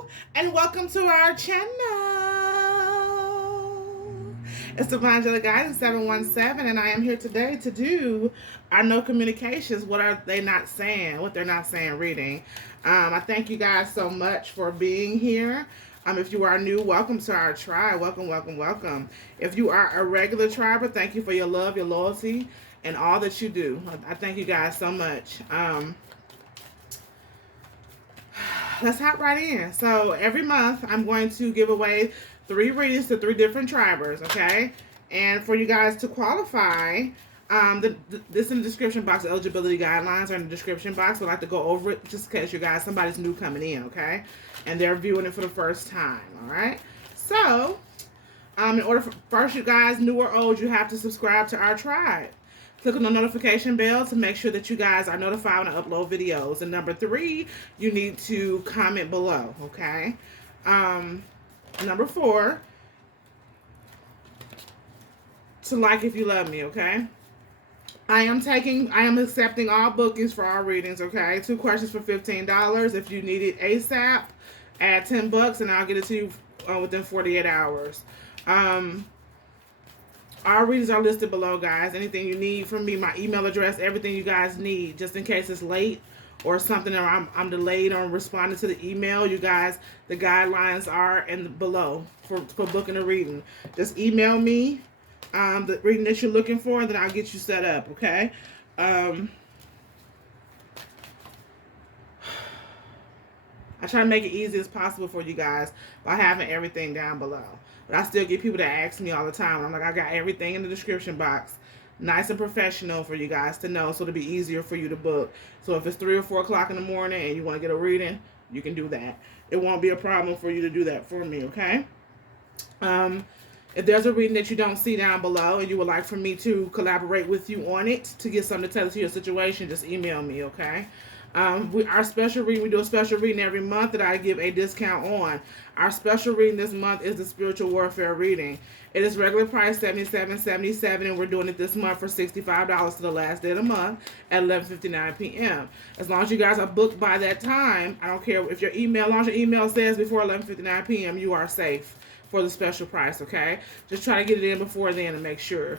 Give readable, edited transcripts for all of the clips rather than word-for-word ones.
Hello and welcome to our channel. It's Divine Angelic Guidance 717, and I am here today to do our no communications. What are they not saying? What they're not saying reading. I thank you guys so much for being here. If you are new, welcome to our tribe. Welcome, welcome, welcome. If you are a regular triber, thank you for your love, your loyalty, and all that you do. I thank you guys so much. Let's hop right in. So every month I'm going to give away 3 readings to 3 different tribers, okay? And for you guys to qualify, this in the description box. The eligibility guidelines are in the description box. I'd like to go over it just in case you guys, somebody's new coming in, okay? And they're viewing it for the first time, all right? So, in order for, first, you guys, new or old, you have to subscribe to our tribe. Click on the notification bell to make sure that you guys are notified when I upload videos. And number 3, you need to comment below, okay? Number 4, to like if you love me, okay? I am accepting all bookings for our readings, okay? 2 questions for $15. If you need it ASAP, add $10 and I'll get it to you within 48 hours. Our readings are listed below, guys. Anything you need from me, my email address, everything you guys need, just in case it's late or something, or I'm delayed on responding to the email. You guys, the guidelines are below for booking a reading. Just email me the reading that you're looking for, and then I'll get you set up, okay? I try to make it easy as possible for you guys by having everything down below. But I still get people that ask me all the time. I'm like, I got everything in the description box. Nice and professional for you guys to know, so it'll be easier for you to book. So if it's 3 or 4 o'clock in the morning and you want to get a reading, you can do that. It won't be a problem for you to do that for me, okay? If there's a reading that you don't see down below and you would like for me to collaborate with you on it to get something to tell us to your situation, just email me, okay? Our special reading, we do a special reading every month that I give a discount on. Our special reading this month is the Spiritual Warfare reading. It is regular price $77.77, and we're doing it this month for $65 to the last day of the month at 11:59 p.m. As long as you guys are booked by that time, I don't care if your email, as long as your email says before 11:59 p.m., you are safe for the special price, okay? Just try to get it in before then to make sure.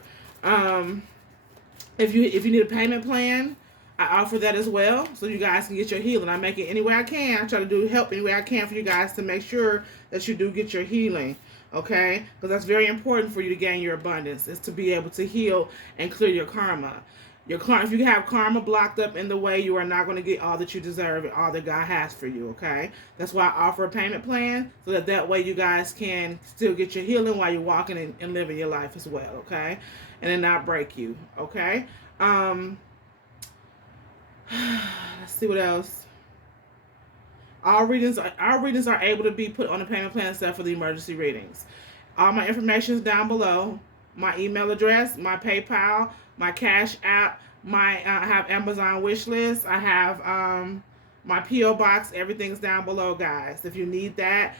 If you need a payment plan, I offer that as well, so you guys can get your healing. I make it any way I can. I try to help any way I can for you guys to make sure that you do get your healing, okay? Because that's very important for you to gain your abundance, is to be able to heal and clear your karma. If you have karma blocked up in the way, you are not going to get all that you deserve and all that God has for you, okay? That's why I offer a payment plan, so that way you guys can still get your healing while you're walking and living your life as well, okay? And then not break you, okay? Let's see what else. Our readings are able to be put on the payment plan except for the emergency readings. All my information is down below. My email address, my PayPal, my Cash App, I have Amazon wish list. I have my P.O. box. Everything's down below, guys. If you need that,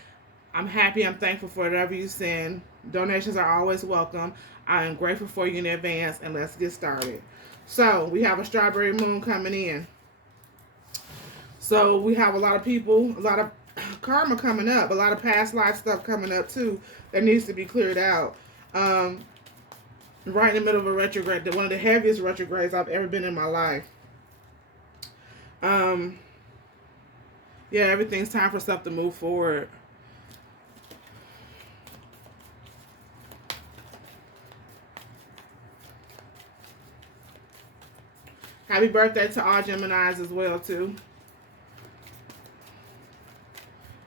I'm happy. I'm thankful for whatever you send. Donations are always welcome. I am grateful for you in advance, and let's get started. So, we have a strawberry moon coming in. So, we have a lot of people, a lot of karma coming up, a lot of past life stuff coming up, too, that needs to be cleared out. Right in the middle of a retrograde, one of the heaviest retrogrades I've ever been in my life. Yeah, everything's time for stuff to move forward. Happy birthday to all Geminis as well, too.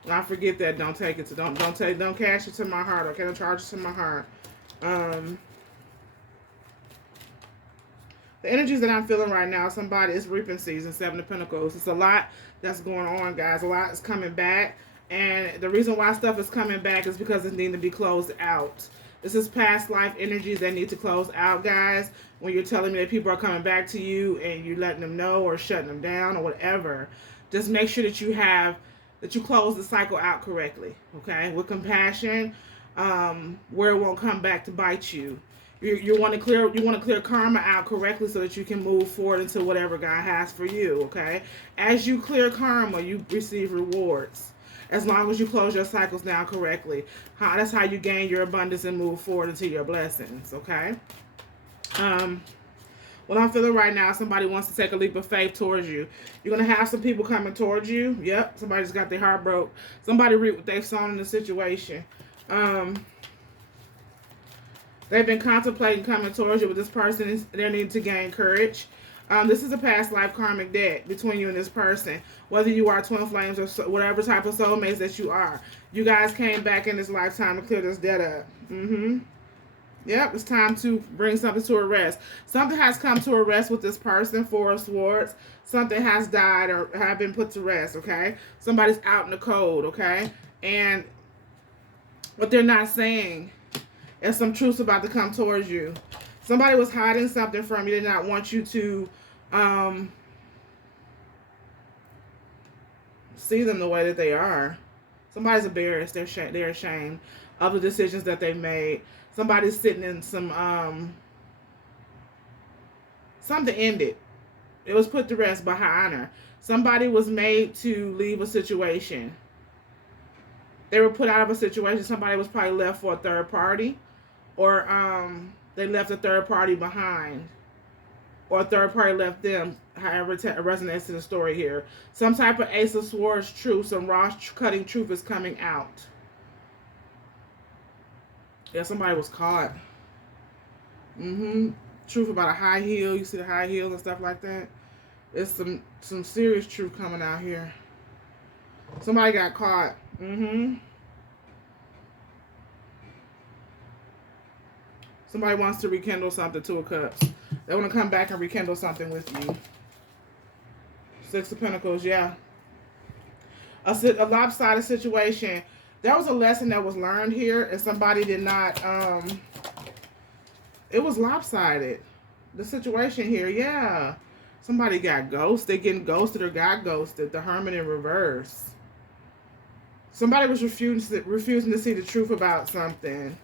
And I forget that. Don't take it to don't cash it to my heart. Okay, don't charge it to my heart. The energies that I'm feeling right now, somebody is reaping season, 7 of Pentacles. It's a lot that's going on, guys. A lot is coming back, and the reason why stuff is coming back is because it needs to be closed out. This is past life energies that need to close out, guys. When you're telling me that people are coming back to you and you're letting them know or shutting them down or whatever, just make sure that you close the cycle out correctly, okay? With compassion, where it won't come back to bite you. You want to clear karma out correctly so that you can move forward into whatever God has for you, okay? As you clear karma, you receive rewards. as long as you close your cycles down correctly. That's how you gain your abundance and move forward into your blessings, okay? What I'm feeling right now, somebody wants to take a leap of faith towards you. You're going to have some people coming towards you. Yep, somebody just got their heart broke. Somebody read what they've sown in the situation. They've been contemplating coming towards you with this person. They need to gain courage. This is a past life karmic debt between you and this person. Whether you are twin flames or whatever type of soulmates that you are. You guys came back in this lifetime to clear this debt up. Yep, it's time to bring something to a rest. Something has come to a rest with this person, Four of Swords. Something has died or have been put to rest, okay? Somebody's out in the cold, okay? And what they're not saying is some truths about to come towards you. Somebody was hiding something from you. They did not want you to see them the way that they are. Somebody's embarrassed. They're ashamed of the decisions that they've made. Somebody's sitting in some, something ended. It was put to rest by high honor. Somebody was made to leave a situation. They were put out of a situation. Somebody was probably left for a third party. Or they left a third party behind. Or a third party left them. However it resonates to the story here. Some type of Ace of Swords truth, some raw cutting truth is coming out. Yeah, somebody was caught. Truth about a high heel. You see the high heel and stuff like that. There's some serious truth coming out here. Somebody got caught. Somebody wants to rekindle something. Two of Cups. They want to come back and rekindle something with you. Six of Pentacles, yeah. A lopsided situation. There was a lesson that was learned here, and somebody did not, it was lopsided. The situation here, yeah. Somebody got ghosted. They getting ghosted or got ghosted. The Hermit in reverse. Somebody was refusing to see the truth about something.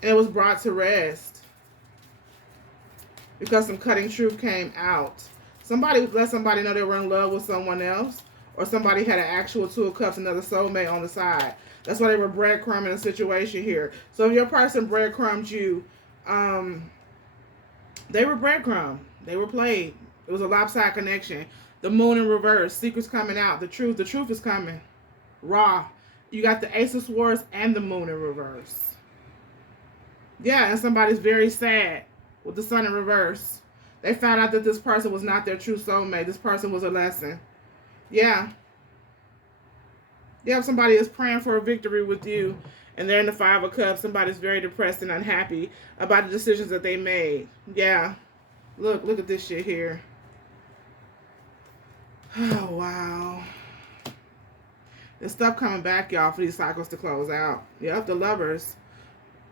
And it was brought to rest. Because some cutting truth came out. Somebody let somebody know they were in love with someone else. Or somebody had an actual Two of Cups, another soulmate on the side. That's why they were breadcrumbing a situation here. So if your person breadcrumbed you, they were breadcrumbed. They were played. It was a lopsided connection. The Moon in reverse. Secrets coming out. The truth is coming. Raw. You got the Ace of Swords and the Moon in reverse. Yeah, and somebody's very sad with the Sun in reverse. They found out that this person was not their true soulmate. This person was a lesson. Yeah. Yeah, somebody is praying for a victory with you, and they're in the Five of Cups. Somebody's very depressed and unhappy about the decisions that they made. Yeah. Look at this shit here. Oh, wow. There's stuff coming back, y'all, for these cycles to close out. Yep, the Lovers.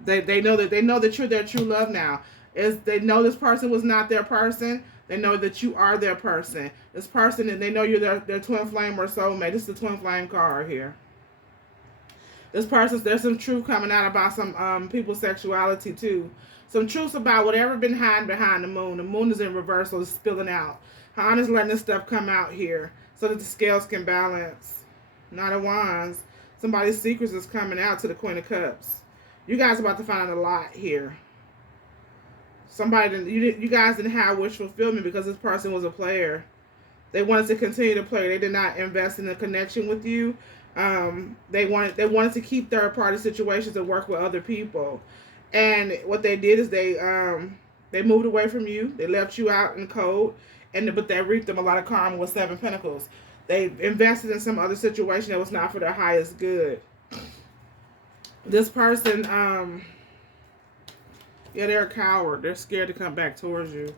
They know that you're their true love now. They know this person was not their person. They know that you are their person. This person, and they know you're their twin flame or soulmate. This is the twin flame card here. This person's, there's some truth coming out about some people's sexuality too. Some truths about whatever been hiding behind the Moon. The Moon is in reverse, so it's spilling out. Han is letting this stuff come out here so that the scales can balance. Knight of Wands. Somebody's secrets is coming out to the Queen of Cups. You guys are about to find out a lot here. You guys didn't have wish fulfillment because this person was a player. They wanted to continue to play. They did not invest in a connection with you. They wanted to keep third party situations and work with other people. And what they did is they moved away from you. They left you out in cold, but they reaped them a lot of karma with Seven Pentacles. They invested in some other situation that was not for their highest good. This person, yeah, they're a coward. They're scared to come back towards you.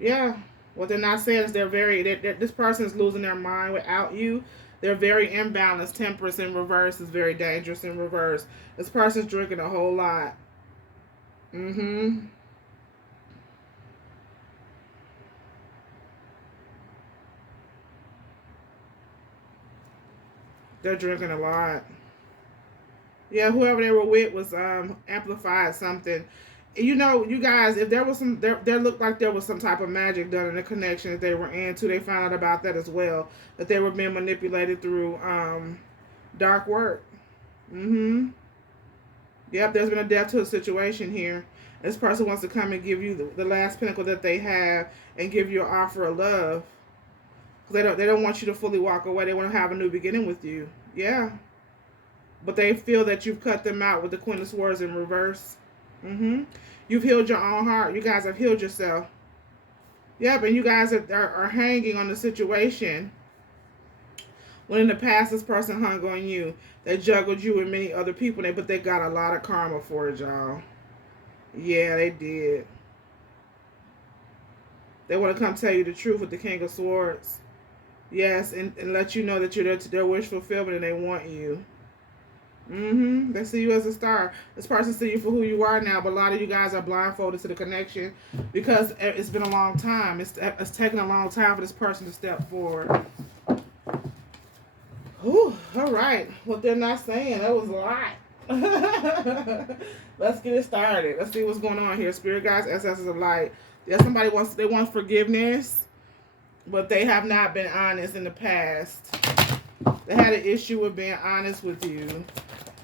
Yeah. What they're not saying is this person is losing their mind without you. They're very imbalanced. Temperance in reverse is very dangerous in reverse. This person's drinking a whole lot. They're drinking a lot. Yeah, whoever they were with was amplified something. You know, you guys, if there was there looked like there was some type of magic done in the connection that they were in too. They found out about that as well, that they were being manipulated through dark work. Yep, there's been a death to a situation here. This person wants to come and give you the last pinnacle that they have and give you an offer of love. They don't want you to fully walk away. They want to have a new beginning with you. Yeah. But they feel that you've cut them out with the Queen of Swords in reverse. You've healed your own heart. You guys have healed yourself. Yep, and you guys are hanging on the situation. When in the past, this person hung on you. They juggled you and many other people, but they got a lot of karma for it, y'all. Yeah, they did. They want to come tell you the truth with the King of Swords. Yes, and let you know that you're there to their wish fulfillment and they want you. They see you as a star. This person see you for who you are now, but a lot of you guys are blindfolded to the connection because it's been a long time. It's taken a long time for this person to step forward. Whew, all right. What they're not saying, that was a lot. Let's get it started. Let's see what's going on here. Spirit guides, ancestors of light. Yeah, they want forgiveness, but they have not been honest in the past. They had an issue with being honest with you.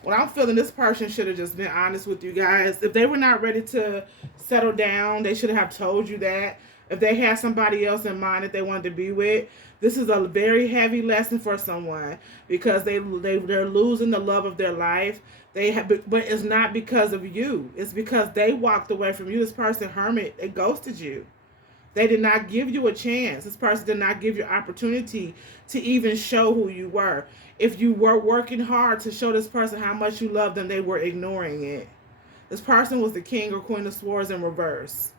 What I'm feeling, this person should have just been honest with you guys. If they were not ready to settle down, they should have told you that. If they had somebody else in mind that they wanted to be with, this is a very heavy lesson for someone because they're losing the love of their life. But it's not because of you. It's because they walked away from you. This person, hermit, they ghosted you. They did not give you a chance. This person did not give you opportunity to even show who you were. If you were working hard to show this person how much you love them, they were ignoring it. This person was the King or Queen of Swords in reverse.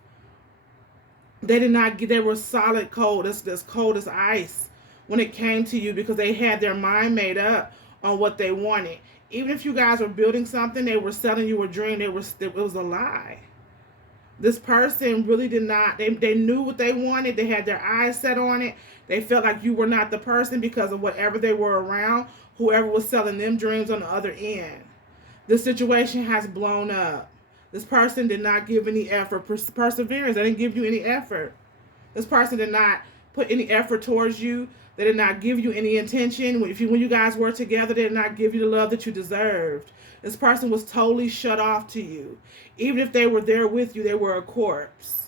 They were solid cold, as cold as ice when it came to you because they had their mind made up on what they wanted. Even if you guys were building something, they were selling you a dream, it was a lie. This person really did not, they knew what they wanted. They had their eyes set on it. They felt like you were not the person because of whatever they were around, whoever was selling them dreams on the other end. This situation has blown up. This person did not give any effort, perseverance. They didn't give you any effort. This person did not put any effort towards you. They did not give you any attention. When you guys were together, they did not give you the love that you deserved. This person was totally shut off to you. Even if they were there with you, they were a corpse.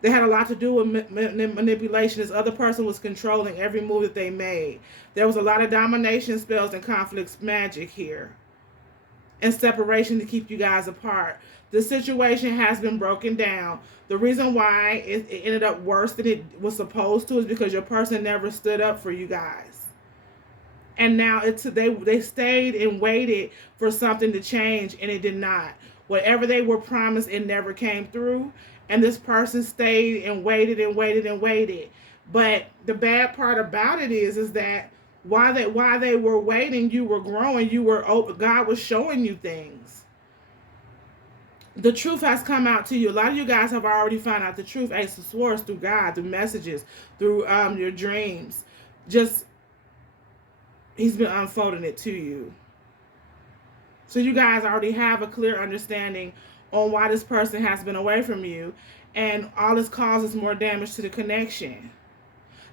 They had a lot to do with manipulation. This other person was controlling every move that they made. There was a lot of domination spells and conflicts magic here. And separation to keep you guys apart. The situation has been broken down. The reason why it ended up worse than it was supposed to is because your person never stood up for you guys. And now they stayed and waited for something to change, and it did not. Whatever they were promised, it never came through. And this person stayed and waited and waited and waited. But the bad part about it is that while they were waiting, you were growing. God was showing you things. The truth has come out to you. A lot of you guys have already found out the truth. Ace of Swords, through God, through messages, through your dreams. He's been unfolding it to you. So you guys already have a clear understanding on why this person has been away from you, and all this causes more damage to the connection.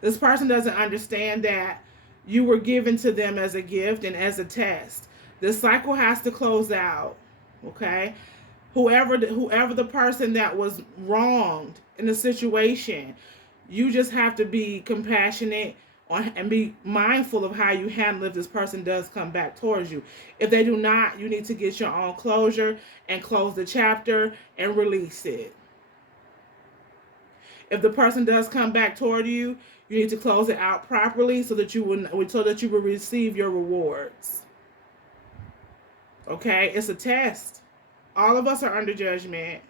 This person doesn't understand that you were given to them as a gift and as a test. This cycle has to close out, okay? Whoever the person that was wronged in the situation, you just have to be compassionate and be mindful of how you handle if this person does come back towards you. If they do not, you need to get your own closure and close the chapter and release it. If the person does come back toward you, you need to close it out properly so that you will receive your rewards. Okay, it's a test. All of us are under judgment,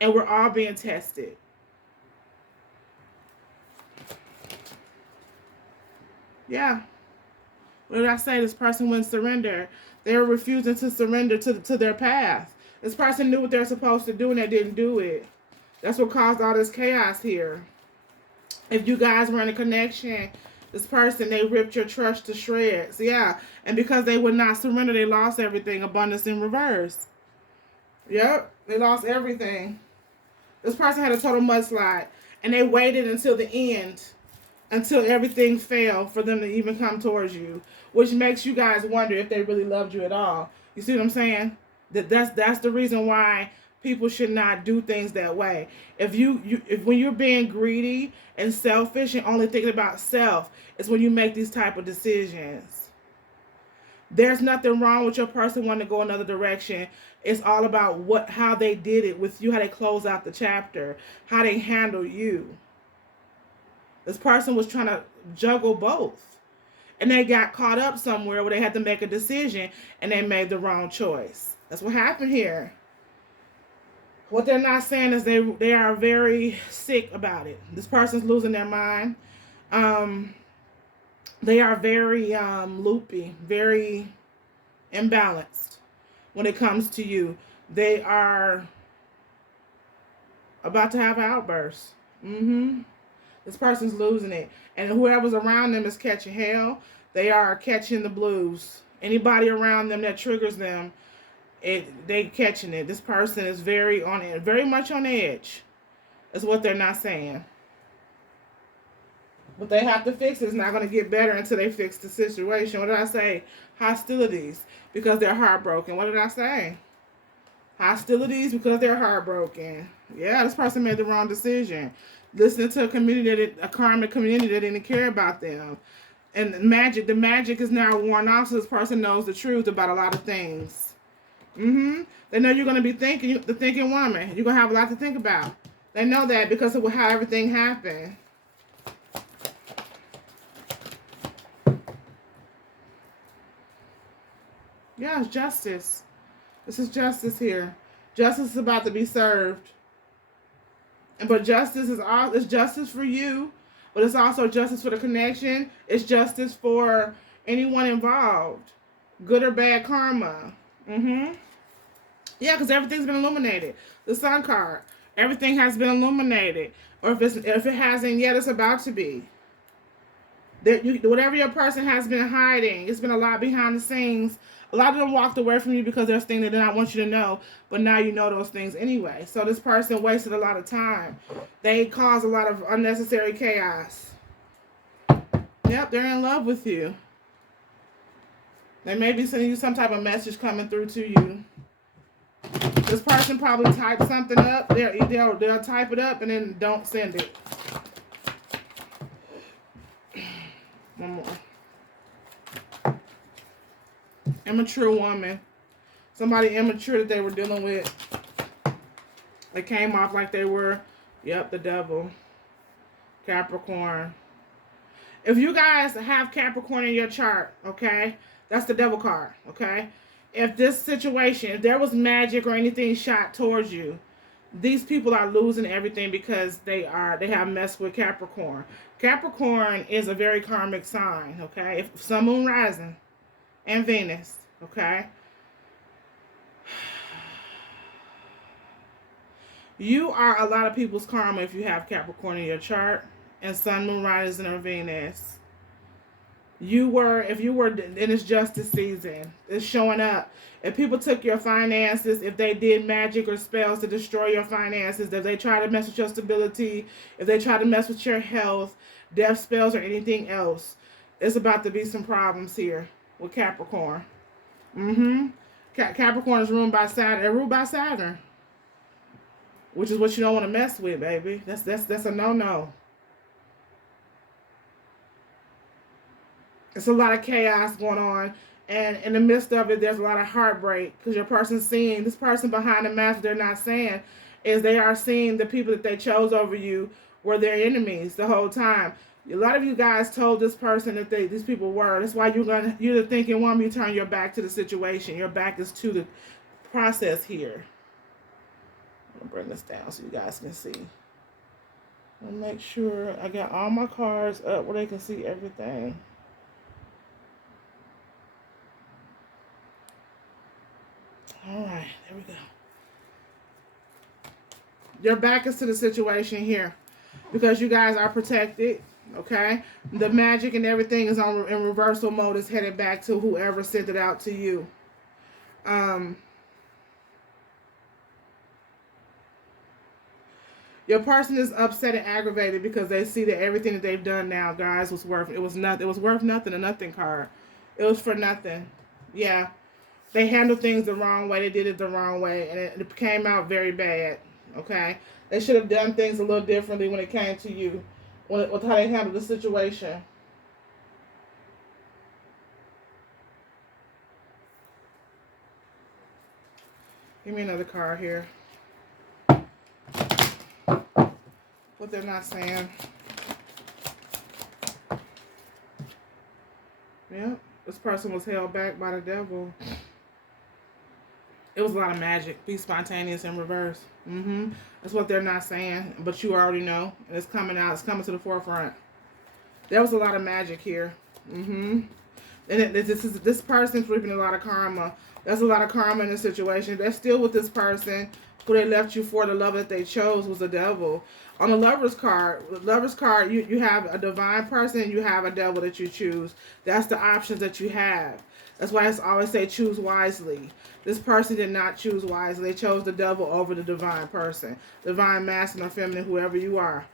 and we're all being tested. Yeah. What did I say? This person wouldn't surrender. They were refusing to surrender to their path. This person knew what they're supposed to do and they didn't do it. That's what caused all this chaos here. If you guys were in a connection, this person, they ripped your trust to shreds. Yeah. And because they would not surrender, they lost everything. Abundance in reverse. Yep, they lost everything. This person had a total mudslide, and they waited until the end, until everything failed for them to even come towards you, which makes you guys wonder if they really loved you at all. You see what I'm saying? That's the reason why people should not do things that way. If when you're being greedy and selfish and only thinking about self, is when you make these type of decisions. There's nothing wrong with your person wanting to go another direction. It's all about how they did it with you, how they close out the chapter, how they handle you. This person was trying to juggle both. And they got caught up somewhere where they had to make a decision and they made the wrong choice. That's what happened here. What they're not saying is they are very sick about it. This person's losing their mind. They are very loopy, very imbalanced when it comes to you. They are about to have an outburst. This person's losing it. And whoever's around them is catching hell. They are catching the blues. Anybody around them that triggers them, they catching it. This person is very much on edge. Is what they're not saying. But they have to fix it. It's not going to get better until they fix the situation. What did I say? Hostilities. Because they're heartbroken. What did I say? Hostilities because they're heartbroken. Yeah, this person made the wrong decision. Listening to a karmic community that didn't care about them. And the magic is now worn off, so this person knows the truth about a lot of things. They know you're going to be the thinking woman. You're going to have a lot to think about. They know that because of how everything happened. Yeah, it's justice. This is justice here. Justice is about to be served. But justice is justice for you, but it's also justice for the connection. It's justice for anyone involved, good or bad karma. Yeah, because everything's been illuminated. The Sun card, everything has been illuminated, or if it hasn't yet, it's about to be. Whatever your person has been hiding, it's been a lot behind the scenes. A lot of them walked away from you because there's things they did not want you to know, but now you know those things anyway. So this person wasted a lot of time. They caused a lot of unnecessary chaos. Yep, they're in love with you. They may be sending you some type of message coming through to you. This person probably typed something up. They'll type it up and then don't send it. One more. Immature woman. Somebody immature that they were dealing with. They came off like they were, the devil. Capricorn. If you guys have Capricorn in your chart, okay, that's the devil card, okay? If this situation, if there was magic or anything shot towards you, these people are losing everything because they have messed with Capricorn. Capricorn is a very karmic sign, okay? If Sun, Moon, Rising, and Venus, okay? You are a lot of people's karma if you have Capricorn in your chart and Sun, Moon, Rising, or Venus. If you were in this justice season, it's showing up. If people took your finances, if they did magic or spells to destroy your finances, if they try to mess with your stability, if they try to mess with your health, death spells, or anything else, it's about to be some problems here with Capricorn. Capricorn is ruled by Saturn. They're ruled by Saturn, which is what you don't want to mess with, baby. That's a no-no. It's a lot of chaos going on, and in the midst of it, there's a lot of heartbreak because your person's seeing, this person behind the mask, they're not saying, is they are seeing the people that they chose over you were their enemies the whole time. A lot of you guys told this person that these people were. That's why you're the thinking woman. You turn your back to the situation. Your back is to the process here. I'm gonna bring this down so you guys can see. I'll make sure I got all my cards up where they can see everything. All right, there we go. Your back is to the situation here because you guys are protected, okay? The magic and everything is in reversal mode. It's headed back to whoever sent it out to you. Your person is upset and aggravated because they see that everything that they've done now, guys, was worth, it was nothing. It was worth nothing, a nothing card. It was for nothing. Yeah. They handled things the wrong way. They did it the wrong way, and it came out very bad. Okay? They should have done things a little differently when it came to you, with how they handled the situation. Give me another card here. What they're not saying. Yeah, this person was held back by the devil. It was a lot of magic. Be spontaneous in reverse. That's what they're not saying, but you already know. And it's coming out. It's coming to the forefront. There was a lot of magic here. And this person's reaping a lot of karma. There's a lot of karma in this situation. They're still with this person who they left you for. The love that they chose was the devil. On the Lover's card, you have a divine person, you have a devil that you choose. That's the options that you have. That's why I always say choose wisely. This person did not choose wisely. They chose the devil over the divine person. Divine, masculine, or feminine, whoever you are.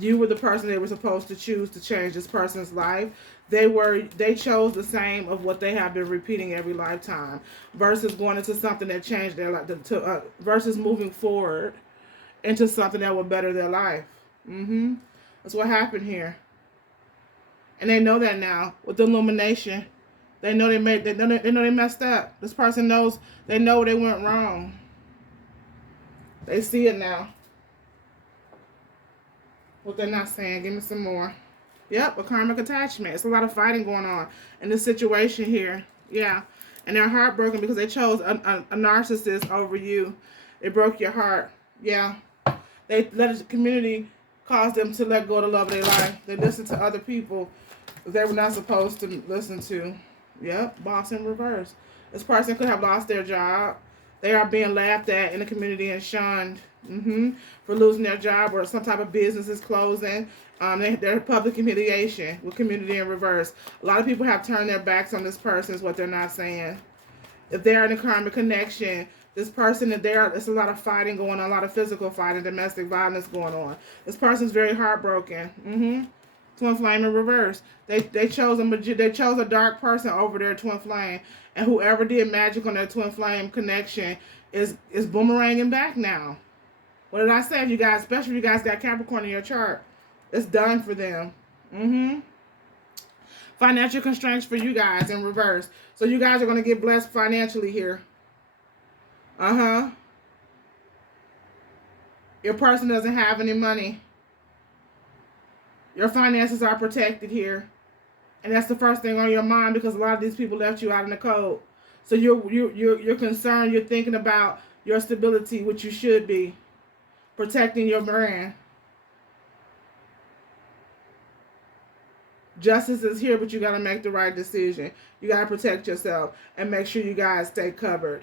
You were the person they were supposed to choose to change this person's life. They chose the same of what they have been repeating every lifetime, versus going into something that changed their life, versus moving forward into something that will better their life. That's what happened here. And they know that now with the illumination. They know they messed up. This person knows, they know they went wrong. They see it now. What they're not saying. Give me some more. Yep, a karmic attachment. It's a lot of fighting going on in this situation here. Yeah. And they're heartbroken because they chose a narcissist over you. It broke your heart. Yeah. They let the community cause them to let go of the love of their life. They listen to other people they were not supposed to listen to. Yep, boss in reverse. This person could have lost their job. They are being laughed at in the community and shunned for losing their job, or some type of business is closing. They're public humiliation with community in reverse. A lot of people have turned their backs on this person is what they're not saying. If they're in a karmic connection, this person, there's a lot of fighting going on, a lot of physical fighting, domestic violence going on. This person's very heartbroken. Twin flame in reverse. They chose a dark person over their twin flame, and whoever did magic on their twin flame connection is boomeranging back now. What did I say? If you guys, especially if you guys got Capricorn in your chart, it's done for them. Financial constraints for you guys in reverse. So you guys are going to get blessed financially here. Your person doesn't have any money. Your finances are protected here. And that's the first thing on your mind, because a lot of these people left you out in the cold. So you're concerned, you're thinking about your stability, which you should be. Protecting your brand. Justice is here, but you got to make the right decision. You got to protect yourself and make sure you guys stay covered.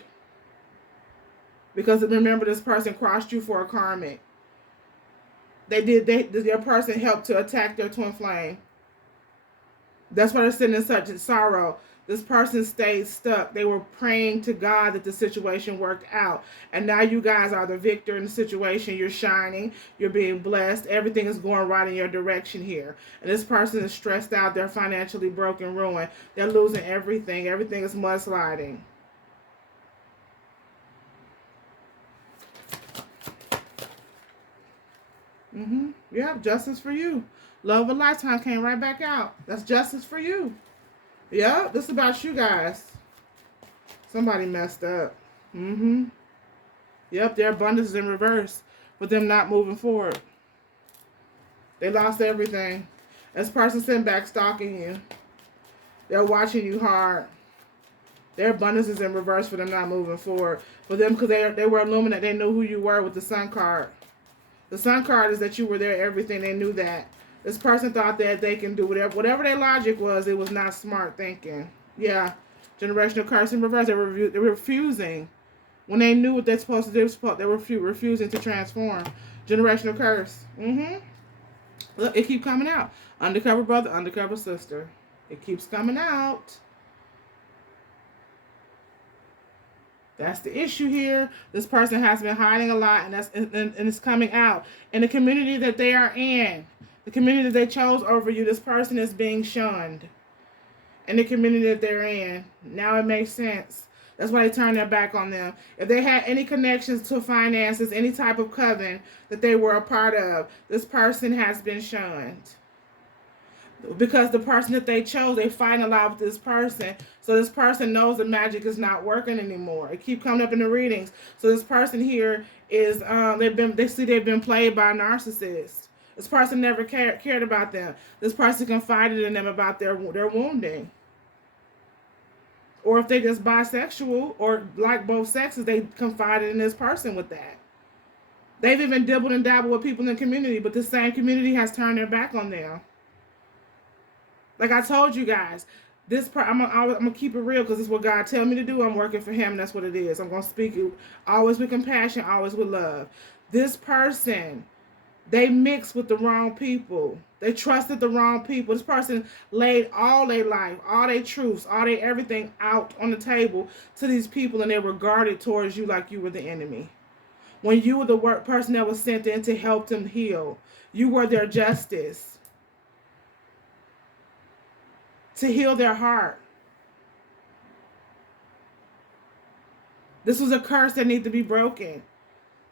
Because remember, this person crossed you for a karmic. Your person helped to attack their twin flame. That's why they're sitting in such sorrow. This person stayed stuck. They were praying to God that the situation worked out. And now you guys are the victor in the situation. You're shining. You're being blessed. Everything is going right in your direction here. And this person is stressed out. They're financially broken, ruined. They're losing everything. Everything is mudsliding. Yeah, justice for you. Love of a lifetime came right back out. That's justice for you. Yeah, this is about you guys. Somebody messed up. Yep, their abundance is in reverse with them not moving forward. They lost everything. This person sitting back stalking you. They're watching you hard. Their abundance is in reverse for them not moving forward. For them, because they were illuminated. They knew who you were with the sun card. The sun card is that you were there, everything. They knew that. This person thought that they can do whatever their logic was. It was not smart thinking. Yeah. Generational curse in reverse. They were refusing. When they knew what they're supposed to do, they were refusing to transform. Generational curse. Look, it keeps coming out. Undercover brother, undercover sister. It keeps coming out. That's the issue here. This person has been hiding a lot, and it's coming out. In the community that they are in, the community that they chose over you, this person is being shunned. In the community that they're in. Now it makes sense. That's why they turned their back on them. If they had any connections to finances, any type of coven that they were a part of, this person has been shunned. Because the person that they chose, they fight a lot with this person. So this person knows the magic is not working anymore. It keeps coming up in the readings. So this person here is they've been played by a narcissist. This person never cared about them. This person confided in them about their wounding. Or if they just bisexual or like both sexes, they confided in this person with that. They've even dibbled and dabbled with people in the community, but the same community has turned their back on them. Like I told you guys, I'm gonna keep it real because this is what God tells me to do. I'm working for Him, and that's what it is. I'm gonna speak it always with compassion, always with love. This person, they mixed with the wrong people. They trusted the wrong people. This person laid all their life, all their truths, all their everything out on the table to these people, and they regarded towards you like you were the enemy. When you were the person that was sent in to help them heal, you were their justice. To heal their heart. This was a curse that needs to be broken.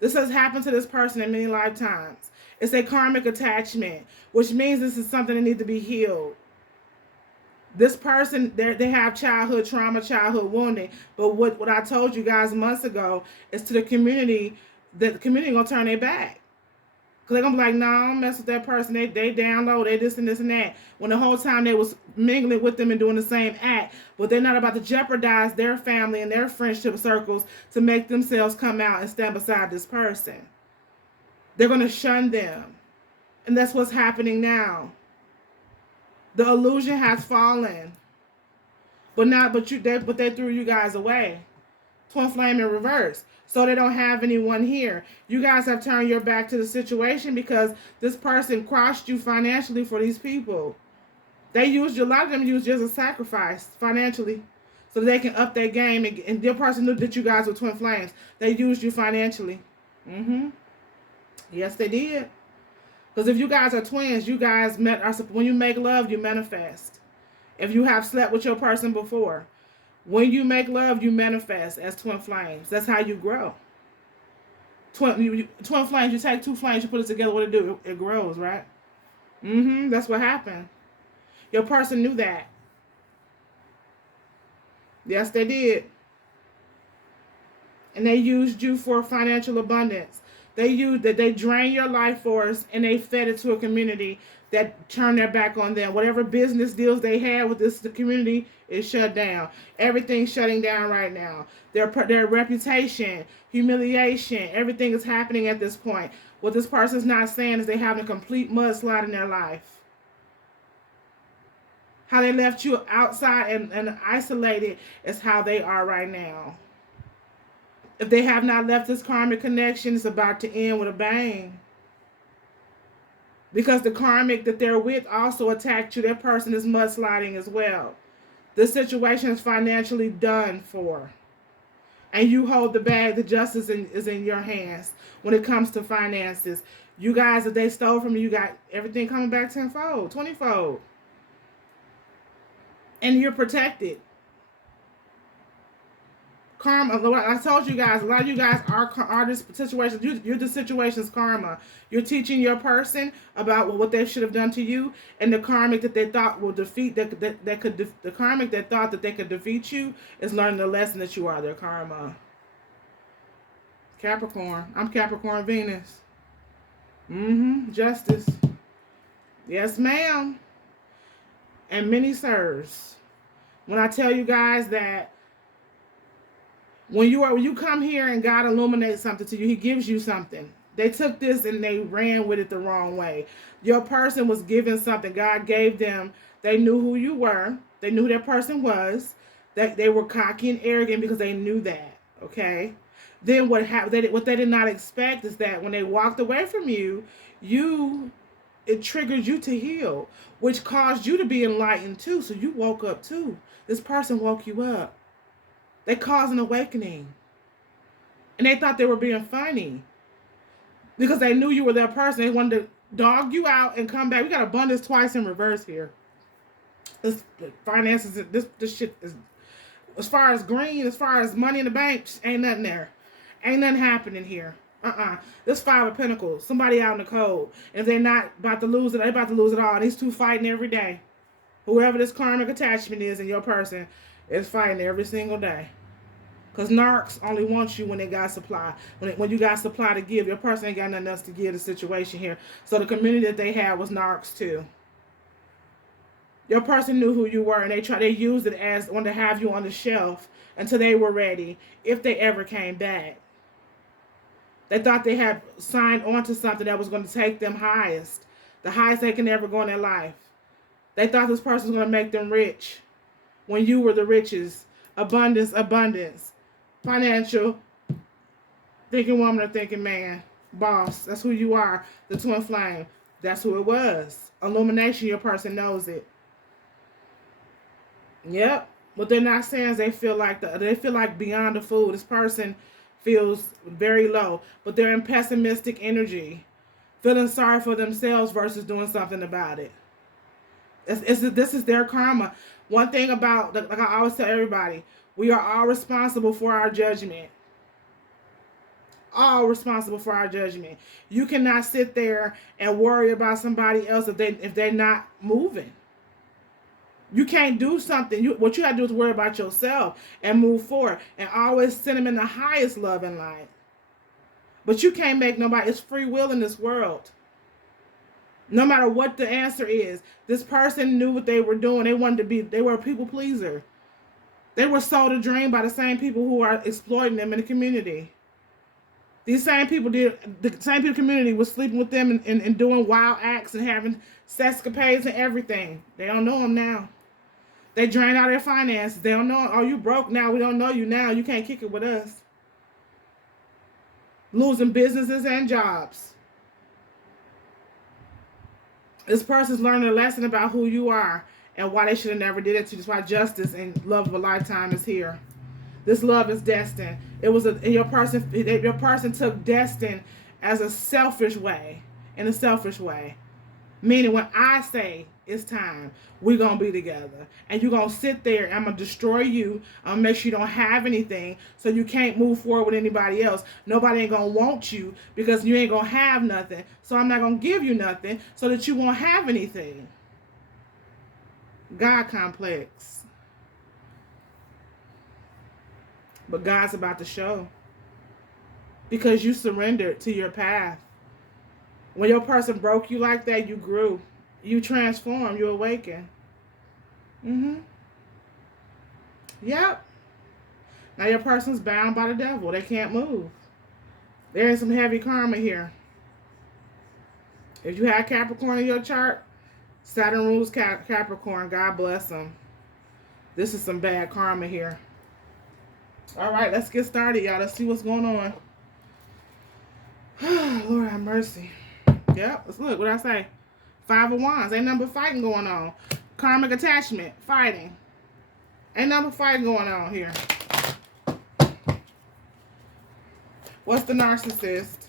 This has happened to this person in many lifetimes. It's a karmic attachment, which means this is something that needs to be healed. This person, they have childhood trauma, childhood wounding. But what I told you guys months ago is to the community, that the community going to turn their back. Because they're going to be like, no, I don't mess with that person. They down low. They this and this and that. When the whole time they was mingling with them and doing the same act. But they're not about to jeopardize their family and their friendship circles to make themselves come out and stand beside this person. They're going to shun them. And that's what's happening now. The illusion has fallen. But they threw you guys away. Twin flame in reverse. So they don't have anyone here. You guys have turned your back to the situation because this person crossed you financially for these people. They used you, a lot of them used you as a sacrifice financially so they can up their game. And the person knew that you guys were twin flames. They used you financially. Yes, they did. Because if you guys are twins, you guys when you make love, you manifest. If you have slept with your person before, when you make love, you manifest as twin flames. That's how you grow. Twin flames, you take two flames, you put it together, what it do? It grows, right? That's what happened. Your person knew that. Yes, they did. And they used you for financial abundance. They drained your life force and they fed it to a community that turned their back on them. Whatever business deals they had with the community is shut down. Everything's shutting down right now. Their reputation, humiliation, everything is happening at this point. What this person's not saying is they having a complete mudslide in their life. How they left you outside and isolated is how they are right now. If they have not left this karmic connection, it's about to end with a bang. Because the karmic that they're with also attacked you. That person is mudsliding as well. This situation is financially done for. And you hold the bag. The justice is in your hands when it comes to finances. You guys, if they stole from you, you got everything coming back tenfold, 20-fold. And you're protected. Karma, I told you guys, a lot of you guys are this situation. You're the situation's karma. You're teaching your person about what they should have done to you, and the karmic that they thought will defeat the karmic that thought that they could defeat you is learning the lesson that you are their karma. Capricorn. I'm Capricorn Venus. Justice. Yes, ma'am. And many sirs. When I tell you guys that when you come here and God illuminates something to you, He gives you something. They took this and they ran with it the wrong way. Your person was given something. God gave them. They knew who you were. They knew who their person was. That they were cocky and arrogant because they knew that. Okay. Then what happened? What they did not expect is that when they walked away from you, it triggered you to heal, which caused you to be enlightened too. So you woke up too. This person woke you up. They caused an awakening. And they thought they were being funny. Because they knew you were their person. They wanted to dog you out and come back. We got abundance twice in reverse here. This finances, this shit is, as far as green, as far as money in the bank, ain't nothing there. Ain't nothing happening here. This 5 of Pentacles. Somebody out in the cold. And if they're not about to lose it, they're about to lose it all. These two fighting every day. Whoever this karmic attachment is in your person is fighting every single day. Because narcs only want you when they got supply. When you got supply to give, your person ain't got nothing else to give the situation here. So the community that they had was narcs too. Your person knew who you were, and they used it as wanted to have you on the shelf until they were ready, if they ever came back. They thought they had signed on to something that was going to take them highest, the highest they can ever go in their life. They thought this person was going to make them rich when you were the richest. Abundance, abundance. Financial, thinking woman or thinking man. Boss, that's who you are. The twin flame, that's who it was. Illumination, your person knows it. Yep. What they're not saying is they feel like beyond the fool. This person feels very low, but they're in pessimistic energy, feeling sorry for themselves versus doing something about it. This is their karma. One thing about, like I always tell everybody, we are all responsible for our judgment. All responsible for our judgment. You cannot sit there and worry about somebody else if they're not moving. You can't do something. What you got to do is worry about yourself and move forward and always send them in the highest love and light. But you can't make nobody. It's free will in this world. No matter what the answer is, this person knew what they were doing. They were a people pleaser. They were sold a dream by the same people who are exploiting them in the community. The same people community was sleeping with them and doing wild acts and having sexcapades and everything. They don't know them now. They drain out their finances. They don't know, oh, you broke now. We don't know you now. You can't kick it with us. Losing businesses and jobs. This person's learning a lesson about who you are and why they should have never did it to you. That's why justice and love of a lifetime is here. This love is destined. Your person took destined as a selfish way, in a selfish way. Meaning when I say it's time, we're going to be together. And you're going to sit there and I'm going to destroy you. I'm going to make sure you don't have anything so you can't move forward with anybody else. Nobody ain't going to want you because you ain't going to have nothing. So I'm not going to give you nothing so that you won't have anything. God complex. But God's about to show. Because you surrendered to your path. When your person broke you like that, you grew. You transformed. You awakened. Yep. Now your person's bound by the devil. They can't move. There is some heavy karma here. If you have Capricorn in your chart, Saturn rules Capricorn. God bless them. This is some bad karma here. All right, let's get started, y'all. Let's see what's going on. Lord have mercy. Yep, let's look. What did I say? 5 of Wands. Ain't nothing but fighting going on. Karmic attachment. Fighting. Ain't nothing but fighting going on here. What's the narcissist?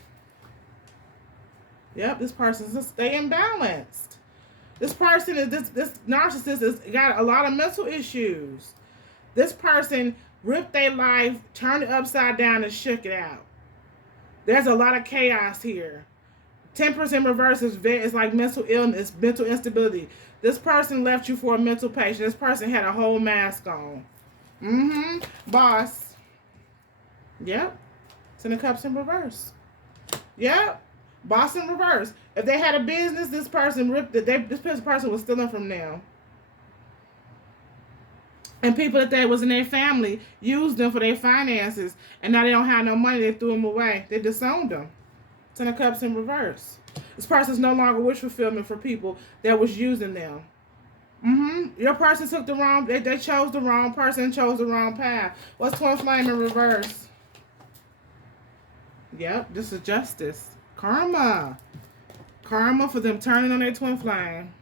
Yep, this person's just staying balanced. This person is this narcissist has got a lot of mental issues. This person ripped their life, turned it upside down, and shook it out. There's a lot of chaos here. Temperance in reverse is like mental illness, mental instability. This person left you for a mental patient. This person had a whole mask on. Boss. Yep. Ten of Cups in reverse. Yep. Boss in reverse. If they had a business, this person ripped it. This person was stealing from them. And people that was in their family used them for their finances. And now they don't have no money. They threw them away. They disowned them. Ten of Cups in reverse. This person's no longer wish fulfillment for people that was using them. Your person took the wrong, they chose the wrong person, chose the wrong path. What's Twin Flame in reverse? Yep, this is justice. Karma. Karma for them turning on their Twin Flame.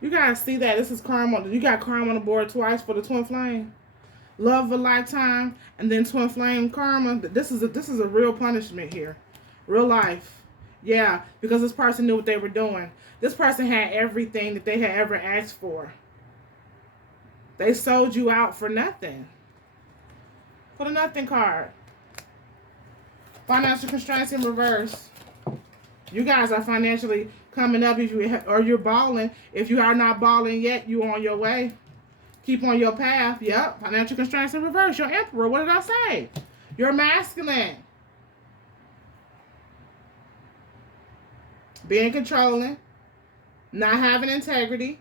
You guys see that? This is karma. You got karma on the board twice for the Twin Flame. love of a lifetime, and then twin flame karma. This is a real punishment here. Real life. Yeah, because this person knew what they were doing. This person had everything that they had ever asked for. They sold you out for nothing. For the nothing card. Financial constraints in reverse. You guys are financially coming up if you or you're balling. If you are not balling yet, you're on your way. Keep on your path. Yep. Financial constraints in reverse. Your emperor. What did I say? You're masculine. Being controlling. Not having integrity.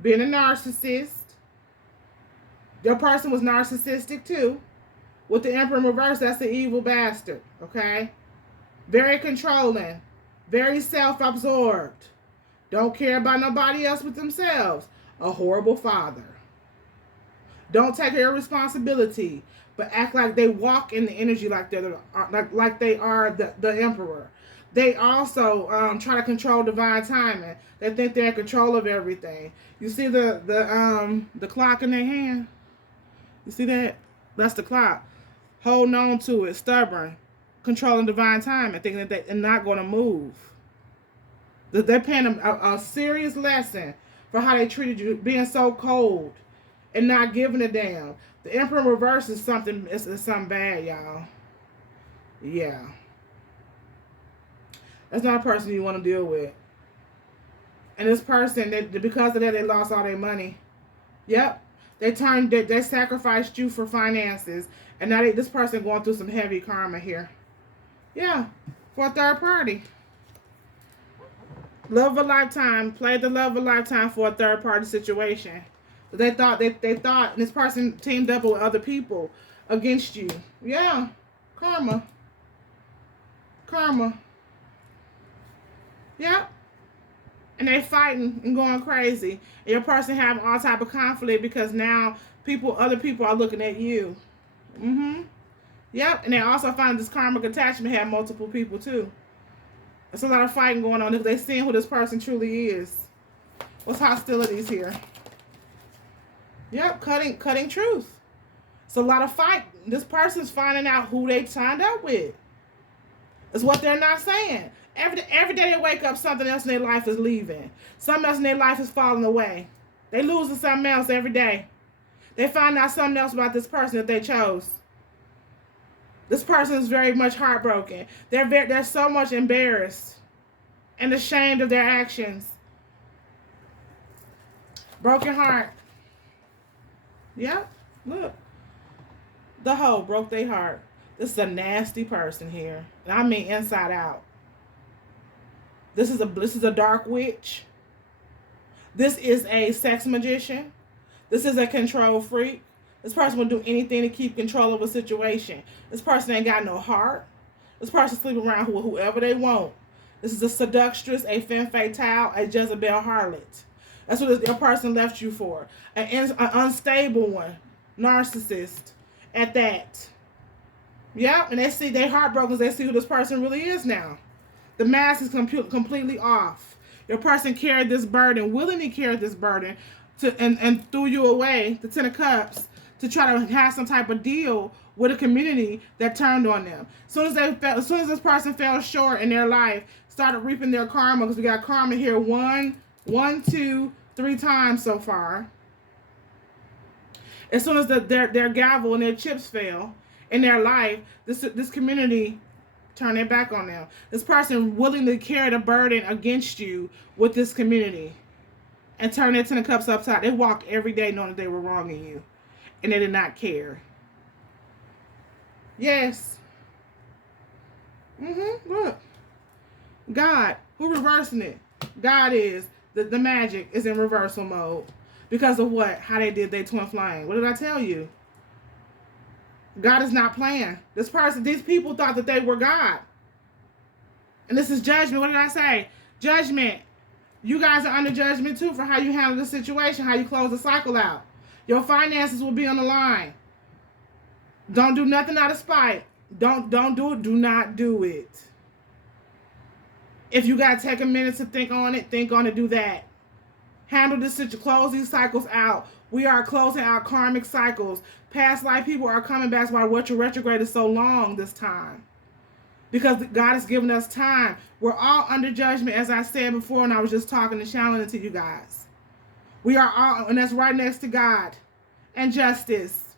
Being a narcissist. Your person was narcissistic too. With the emperor in reverse, that's the evil bastard. Okay? Very controlling. Very self-absorbed. Don't care about nobody else but themselves. A horrible father. Don't take your responsibility, but act like they walk in the energy like they're like they are the emperor. They also try to control divine timing. They think they're in control of everything. You see the clock in their hand? You see that? That's the clock. Holding on to it, stubborn, controlling divine timing, thinking that they're not going to move. They're paying a serious lesson for how they treated you, being so cold and not giving a damn. The emperor in reverse is something. It's something bad, y'all. Yeah. That's not a person you want to deal with. And this person, because of that, they lost all their money. Yep. They sacrificed you for finances. And now this person going through some heavy karma here. Yeah. For a third party. Love of a lifetime. Played the love of a lifetime for a third party situation. They thought this person teamed up with other people against you. Yeah. Karma. Karma. Yeah. And they fighting and going crazy. And your person having all type of conflict because now other people are looking at you. Yep. And they also find this karmic attachment had multiple people too. There's a lot of fighting going on if they seeing who this person truly is. What's hostilities here? Yep, cutting truth. It's a lot of fight. This person's finding out who they signed up with. It's what they're not saying. Every day they wake up, something else in their life is leaving. Something else in their life is falling away. They losing something else every day. They find out something else about this person that they chose. This person is very much heartbroken. They're so much embarrassed and ashamed of their actions. Broken heart. Yep, look. The hoe broke their heart. This is a nasty person here. And I mean inside out. This is a dark witch. This is a sex magician. This is a control freak. This person will do anything to keep control of a situation. This person ain't got no heart. This person sleep around whoever they want. This is a seductress, a femme fatale, a Jezebel harlot. That's what your person left you for. An unstable one. Narcissist. At that. Yeah, and they heartbroken. They see who this person really is now. The mask is completely off. Your person carried this burden, willingly carried this burden, and threw you away, the Ten of Cups, to try to have some type of deal with a community that turned on them. As soon as this person fell short in their life, started reaping their karma, because we got karma here 1, 2, 3 times so far. As soon as their gavel and their chips fell in their life, this community turned their back on them. This person willingly carried a burden against you with this community and turned their Ten of Cups upside. They walked every day knowing that they were wronging you, and they did not care. Yes. Look. God. Who reversing it? God is. The magic is in reversal mode. Because of what? How they did their twin flame. What did I tell you? God is not playing. These people thought that they were God. And this is judgment. What did I say? Judgment. You guys are under judgment too for how you handle the situation, how you close the cycle out. Your finances will be on the line. Don't do nothing out of spite. Don't do it. Do not do it. If you got to take a minute to think on it, do that. Handle this situation. Close these cycles out We are closing out karmic cycles. Past life people are coming back. That's why retrograde is so long this time. Because God has given us time. We're all under judgment, as I said before, and I was just talking and shouting it to you guys. We are all, and that's right next to God and justice.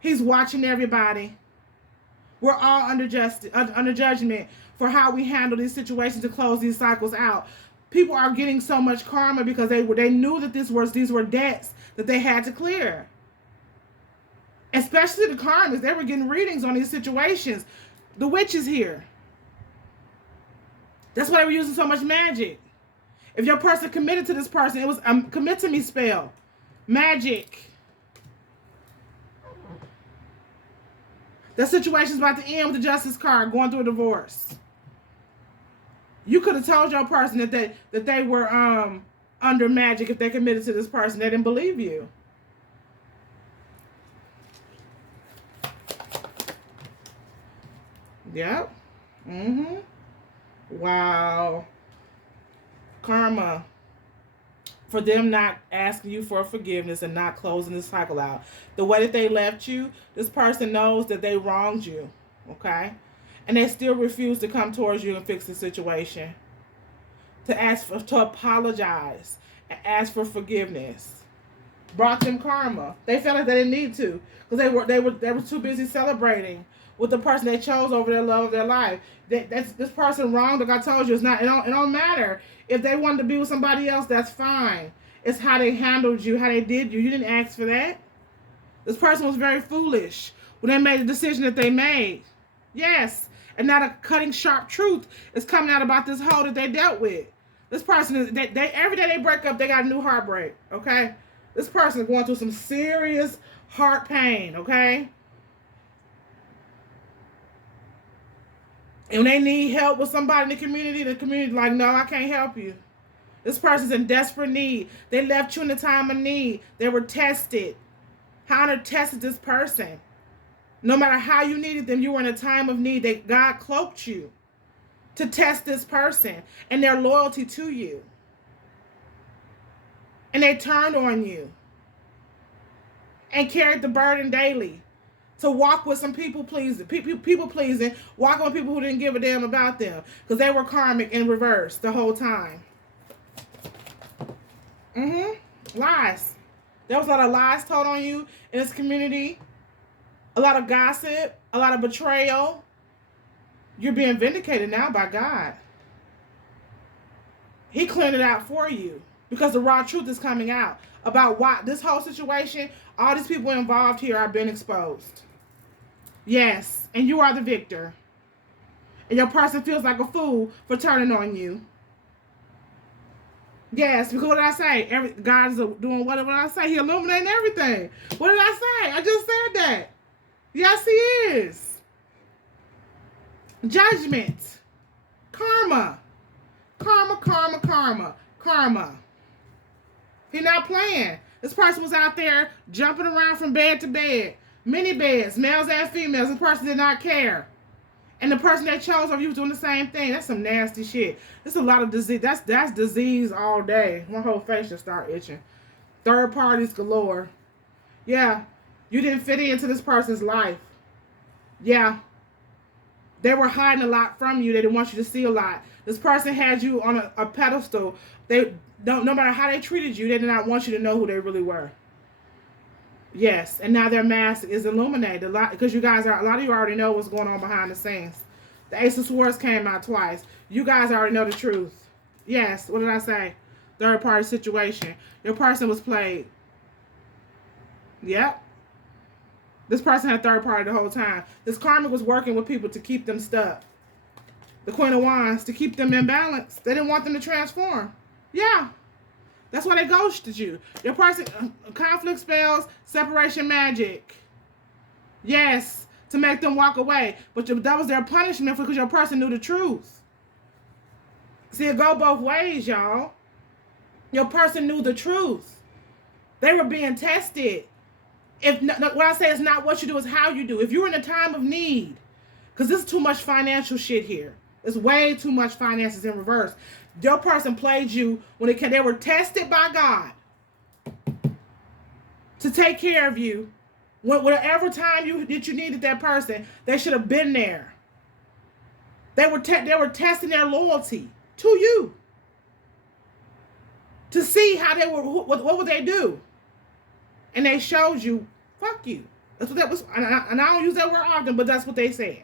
He's watching everybody. We're all under judgment for how we handle these situations to close these cycles out. People are getting so much karma because they knew that these were debts that they had to clear. Especially the karmas. They were getting readings on these situations. The witch is here. That's why they were using so much magic. If your person committed to this person, it was a commit to me spell. Magic. The situation's about to end with the justice card, going through a divorce. You could have told your person that they were under magic if they committed to this person. They didn't believe you. Yep. Wow. Karma. For them not asking you for forgiveness and not closing the cycle out. The way that they left you, this person knows that they wronged you. Okay? And they still refuse to come towards you and fix the situation. To apologize and ask for forgiveness. Brought them karma. They felt like they didn't need to. Because they were too busy celebrating with the person they chose over their love of their life. This person wronged, like I told you, it don't matter. If they wanted to be with somebody else, that's fine. It's how they handled you, how they did you. You didn't ask for that. This person was very foolish when they made the decision that they made. Yes. And now the cutting sharp truth is coming out about this hoe that they dealt with. This person is every day they break up, they got a new heartbreak. Okay? This person is going through some serious heart pain, okay? And when they need help with somebody in the community like, no, I can't help you. This person's in desperate need. They left you in the time of need. They were tested. Hunter tested this person. No matter how you needed them, you were in a time of need. God cloaked you to test this person and their loyalty to you. And they turned on you and carried the burden daily. To walk with some people pleasing, walking with people who didn't give a damn about them because they were karmic in reverse the whole time. Lies. There was a lot of lies told on you in this community. A lot of gossip, a lot of betrayal. You're being vindicated now by God. He cleaned it out for you because the raw truth is coming out about why this whole situation, all these people involved here are being exposed. Yes, and you are the victor. And your person feels like a fool for turning on you. Yes, because what did I say? God's doing what did I say? He illuminating everything. What did I say? I just said that. Yes, he is. Judgment. Karma. Karma. He's not playing. This person was out there jumping around from bed to bed. Many beds, males and females. This person did not care. And the person that chose over you was doing the same thing. That's some nasty shit. There's a lot of disease. That's disease all day. My whole face just start itching. Third parties galore. Yeah. You didn't fit into this person's life. Yeah. They were hiding a lot from you. They didn't want you to see a lot. This person had you on a pedestal. No matter how they treated you, they did not want you to know who they really were. Yes, and now their mask is illuminated a lot because a lot of you already know what's going on behind the scenes. The Ace of Swords came out twice. You guys already know the truth. Yes, what did I say? Third party situation. Your person was played. Yep. This person had third party the whole time. This karmic was working with people to keep them stuck. The Queen of Wands, to keep them in balance. They didn't want them to transform. Yeah. That's why they ghosted you. Your person, conflict spells, separation magic. Yes, to make them walk away. But that was their punishment because your person knew the truth. See, it go both ways, y'all. Your person knew the truth. They were being tested. What I say is not what you do, it's how you do. If you're in a time of need, because this is too much financial shit here. It's way too much finances in reverse. Your person played you when they were tested by God. to take care of you. Whatever time that you needed that person, they should have been there. They were testing their loyalty to you to see how they were. What would they do? And they showed you, fuck you. That's what that was. And I don't use that word often, but that's what they said.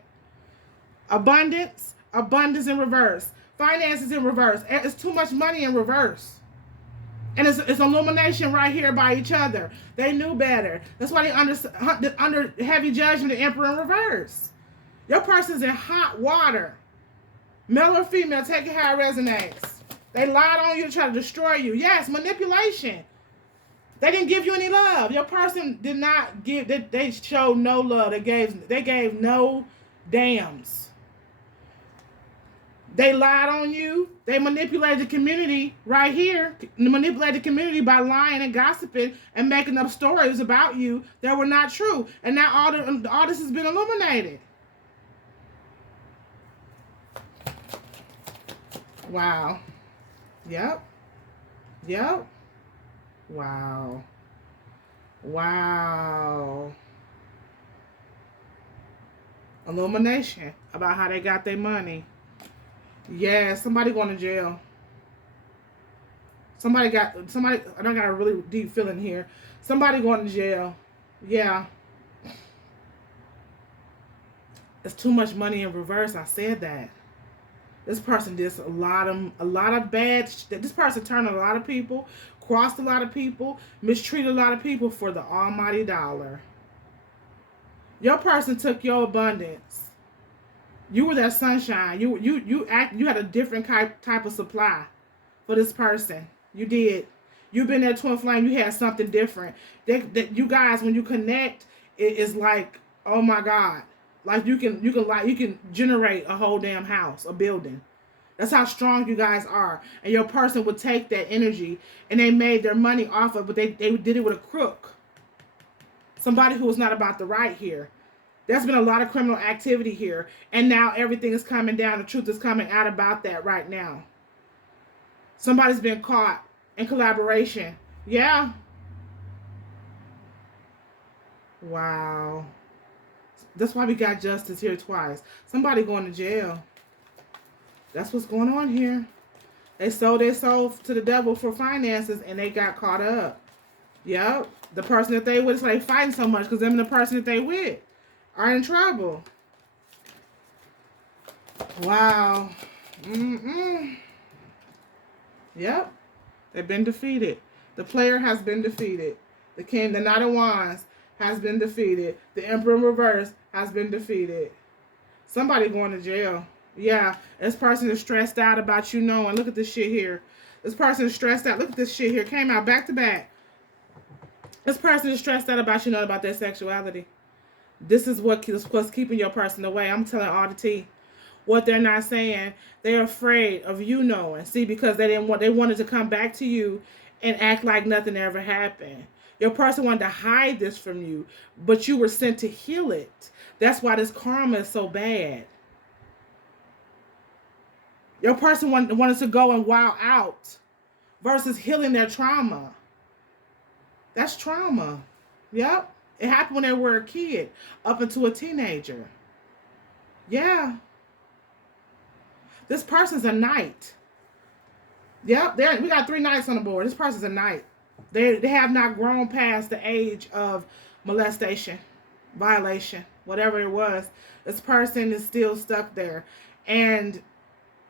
Abundance in reverse. Finances in reverse. It's too much money in reverse. And it's illumination right here by each other. They knew better. That's why they under heavy judgment, the Emperor in reverse. Your person's in hot water. Male or female, take it how it resonates. They lied on you to try to destroy you. Yes, manipulation. They didn't give you any love. Your person did not give. They showed no love. They gave no dams. They lied on you. They manipulated the community right here. Manipulated the community by lying and gossiping and making up stories about you that were not true. And now all this has been illuminated. Wow. Yep. Wow. Illumination about how they got their money. Yeah, somebody going to jail. I don't got a really deep feeling here. Somebody going to jail. Yeah. It's too much money in reverse. I said that. This person did a lot of bad. This person turned on a lot of people, crossed a lot of people, mistreated a lot of people for the almighty dollar. Your person took your abundance. You were that sunshine. You had a different type of supply for this person. You did. You've been there twin flame. You had something different. That you guys, when you connect, it is like, oh my God. Like you can generate a whole damn house, a building. That's how strong you guys are. And your person would take that energy and they made their money off of it, but they did it with a crook. Somebody who was not about the right here. There's been a lot of criminal activity here. And now everything is coming down. The truth is coming out about that right now. Somebody's been caught in collaboration. Yeah. Wow. That's why we got justice here twice. Somebody going to jail. That's what's going on here. They sold their soul to the devil for finances and they got caught up. Yep. The person that they with is like fighting so much because them and the person that they with are in trouble. Wow. Yep. They've been defeated. The player has been defeated. The king, the Knight of Wands has been defeated. The Emperor in reverse has been defeated. Somebody going to jail. Yeah. This person is stressed out about you knowing. Look at this shit here. This person is stressed out. Look at this shit here. Came out back to back. This person is stressed out about you knowing about their sexuality. This is what's keeping your person away. I'm telling all the tea. What they're not saying, they're afraid of you knowing. See, because they wanted to come back to you and act like nothing ever happened. Your person wanted to hide this from you, but you were sent to heal it. That's why this karma is so bad. Your person wanted to go and wow out versus healing their trauma. That's trauma. Yep. It happened when they were a kid, up into a teenager. Yeah. This person's a knight. Yep, we got 3 knights on the board. This person's a knight. They have not grown past the age of molestation, violation, whatever it was. This person is still stuck there. And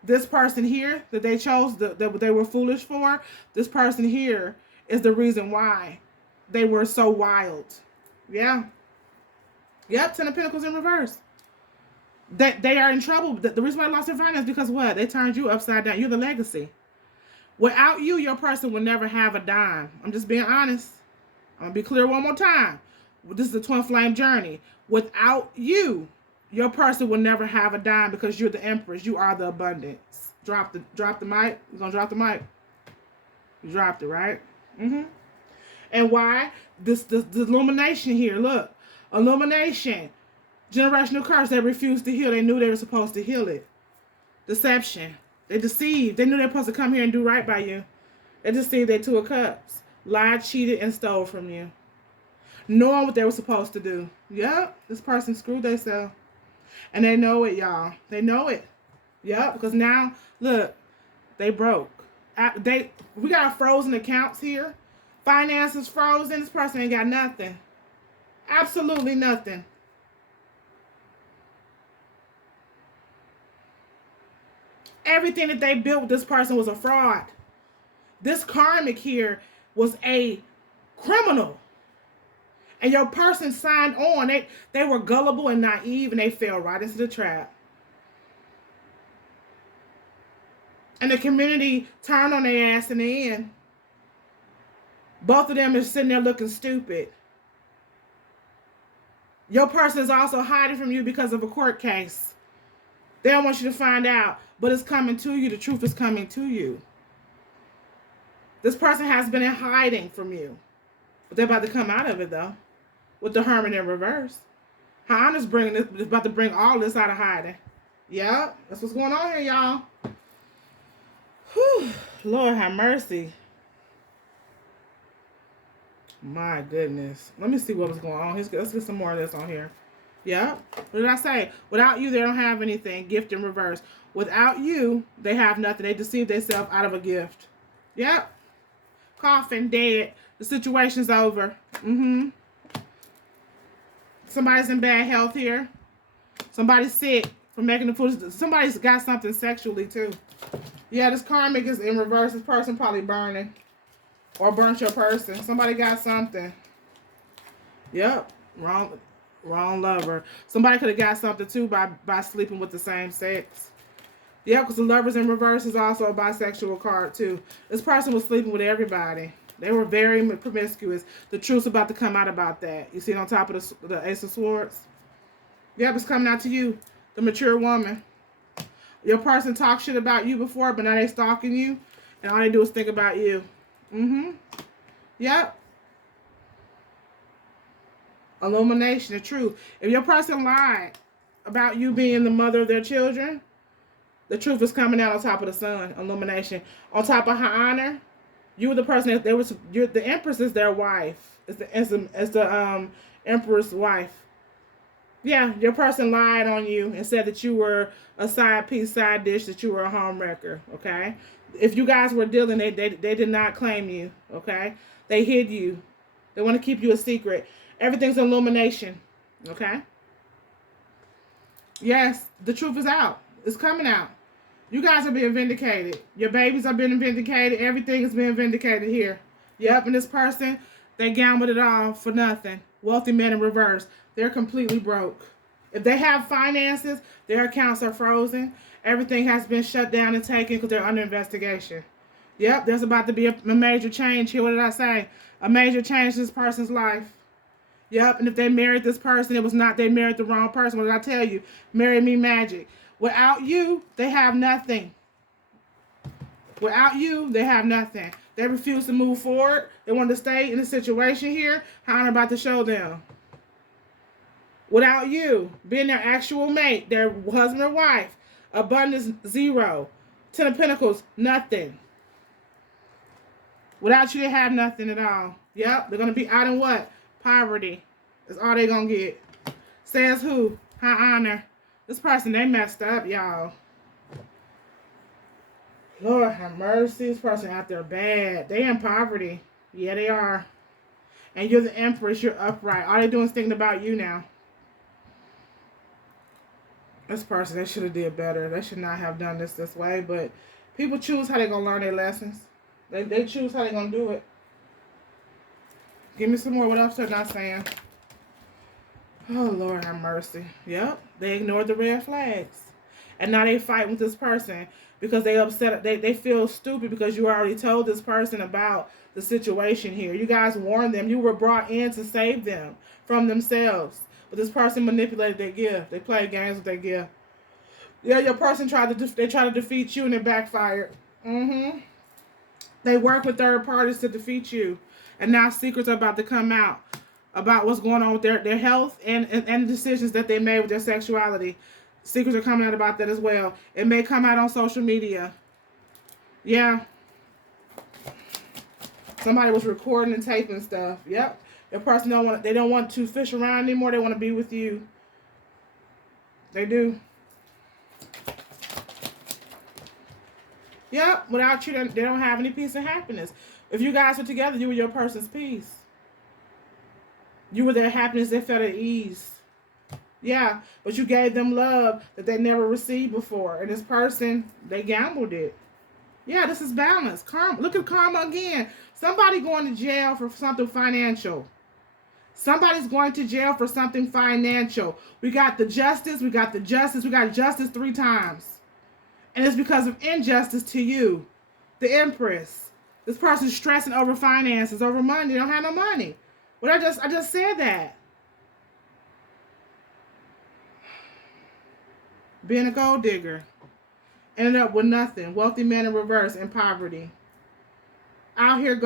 this person here that they chose, that they were foolish for, this person here is the reason why they were so wild. Yeah. Yep, 10 of Pentacles in reverse. They are in trouble. The reason why I lost their finance is because what? They turned you upside down. You're the legacy. Without you, your person will never have a dime. I'm just being honest. I'm going to be clear one more time. This is a twin flame journey. Without you, your person will never have a dime because you're the Empress. You are the abundance. Drop the mic. You're going to drop the mic? You dropped it, right? And why? This illumination here, look. Illumination. Generational curse. They refused to heal. They knew they were supposed to heal it. Deception. They deceived. They knew they were supposed to come here and do right by you. They deceived their 2 of Cups. Lied, cheated, and stole from you. knowing what they were supposed to do. Yep, this person screwed themselves. And they know it, y'all. They know it. Yep, because now, look, they broke. We got frozen accounts here. Finances frozen. This person ain't got nothing. Absolutely nothing. Everything that they built with this person was a fraud. This karmic here was a criminal. And your person signed on. They were gullible and naive, and they fell right into the trap. And the community turned on their ass in the end. Both of them are sitting there looking stupid. Your person is also hiding from you because of a court case. They don't want you to find out, but it's coming to you. The truth is coming to you. This person has been in hiding from you. But they're about to come out of it, though. With the Hermit in reverse. Hana's about to bring all this out of hiding. Yep, that's what's going on here, y'all. Whew. Lord have mercy. My goodness. Let me see what was going on. Let's get some more of this on here. Yep. What did I say? Without you, they don't have anything. Gift in reverse. Without you, they have nothing. They deceive themselves out of a gift. Yep. Coffin, dead. The situation's over. Somebody's in bad health here. Somebody's sick from making the food. Somebody's got something sexually, too. Yeah, this karmic is in reverse. This person probably burning. Or burnt your person. Somebody got something. Yep. Wrong lover. Somebody could have got something, too, by sleeping with the same sex. Yep, because the Lovers in reverse is also a bisexual card, too. This person was sleeping with everybody. They were very promiscuous. The truth's about to come out about that. You see it on top of the Ace of Swords? Yep, it's coming out to you, the mature woman. Your person talked shit about you before, but now they stalking you, and all they do is think about you. Yep. Illumination, the truth. If your person lied about you being the mother of their children, the truth is coming out on top of the sun. Illumination. On top of her honor, you were the person that the Empress is their wife. It's the Emperor's wife. Yeah, your person lied on you and said that you were a side piece, side dish, that you were a home wrecker, okay? If you guys were dealing, they did not claim you, okay? They hid you. They want to keep you a secret. Everything's illumination, okay? Yes, the truth is out. It's coming out. You guys are being vindicated. Your babies are being vindicated. Everything is being vindicated here. Yep, and this person, they gambled it all for nothing. Wealthy men in reverse. They're completely broke. If they have finances, their accounts are frozen. Everything has been shut down and taken because they're under investigation. Yep, there's about to be a major change here. What did I say? A major change in this person's life. Yep, and if they married this person, it was not they married the wrong person. What did I tell you? Marry me magic. Without you, they have nothing. Without you, they have nothing. They refuse to move forward. They want to stay in the situation here. How I'm about to show them. Without you, being their actual mate, their husband or wife, abundance, 0. 10 of Pentacles, nothing. Without you, they have nothing at all. Yep, they're going to be out in what? Poverty. That's all they're going to get. Says who? High honor. This person, they messed up, y'all. Lord have mercy. This person out there bad. They in poverty. Yeah, they are. And you're the Empress. You're upright. All they doing is thinking about you now. This person, they should have did better. They should not have done this way. But people choose how they're going to learn their lessons. They choose how they're going to do it. Give me some more. What else they're not saying? Oh, Lord have mercy. Yep. They ignored the red flags. And now they fight with this person because they upset. They feel stupid because you already told this person about the situation here. You guys warned them. You were brought in to save them from themselves. But this person manipulated their gift. They played games with their gift. Yeah, your person tried to defeat you and it backfired. They work with third parties to defeat you. And now secrets are about to come out about what's going on with their health and the decisions that they made with their sexuality. Secrets are coming out about that as well. It may come out on social media. Yeah. Somebody was recording and taping stuff. Yep. Your person they don't want to fish around anymore. They want to be with you. They do. Yep. Without you, they don't have any peace and happiness. If you guys were together, you were your person's peace. You were their happiness. They felt at ease. Yeah, but you gave them love that they never received before. And this person, they gambled it. Yeah, this is balance. Karma. Look at karma again. Somebody going to jail for something financial. Somebody's going to jail for something financial. We got the justice. We got the justice. We got justice 3 times. And it's because of injustice to you. The Empress. This person's stressing over finances, over money. They don't have no money. But I just said that. Being a gold digger. Ended up with nothing. Wealthy man in reverse in poverty. Out here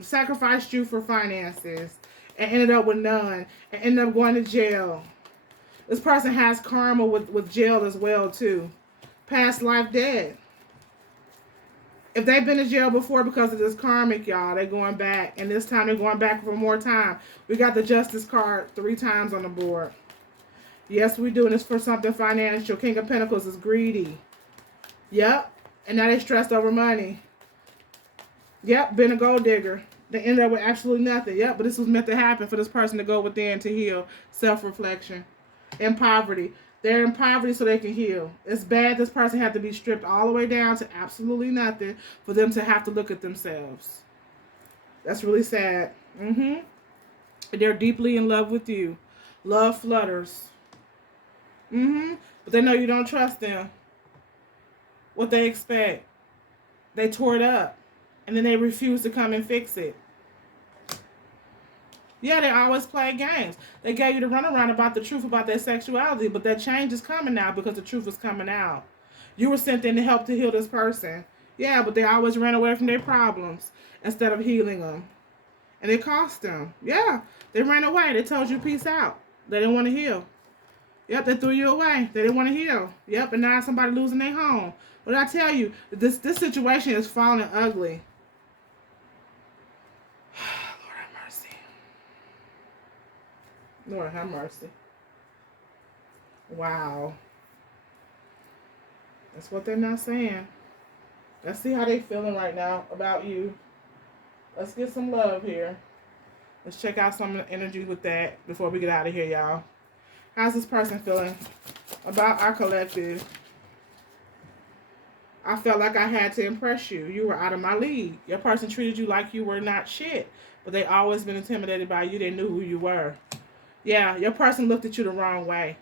sacrificed you for finances. And ended up with none. And ended up going to jail. This person has karma with jail as well too. Past life dead. If they've been in jail before because of this karmic, y'all, they're going back. And this time they're going back for more time. We got the justice card 3 times on the board. Yes, we're doing this for something financial. King of Pentacles is greedy. Yep. And now they're stressed over money. Yep, been a gold digger. They ended up with absolutely nothing. Yep, but this was meant to happen for this person to go within to heal. Self-reflection. In poverty. They're in poverty so they can heal. It's bad this person had to be stripped all the way down to absolutely nothing for them to have to look at themselves. That's really sad. They're deeply in love with you. Love flutters. But they know you don't trust them. What they expect. They tore it up. And then they refuse to come and fix it. Yeah, they always play games. They gave you the runaround about the truth about their sexuality, but that change is coming now because the truth is coming out. You were sent in to help to heal this person. Yeah, but they always ran away from their problems instead of healing them. And it cost them. Yeah, they ran away. They told you peace out. They didn't want to heal. Yep, they threw you away. They didn't want to heal. Yep, and now somebody losing their home. But I tell you, this situation is falling ugly. Lord have mercy. Lord have mercy. Wow. That's what they're not saying. Let's see how they feeling right now about you. Let's get some love here. Let's check out some of the energy with that before we get out of here, y'all. How's this person feeling about our collective? I felt like I had to impress you. You were out of my league. Your person treated you like you were not shit. But they always been intimidated by you. They knew who you were. Yeah, your person looked at you the wrong way.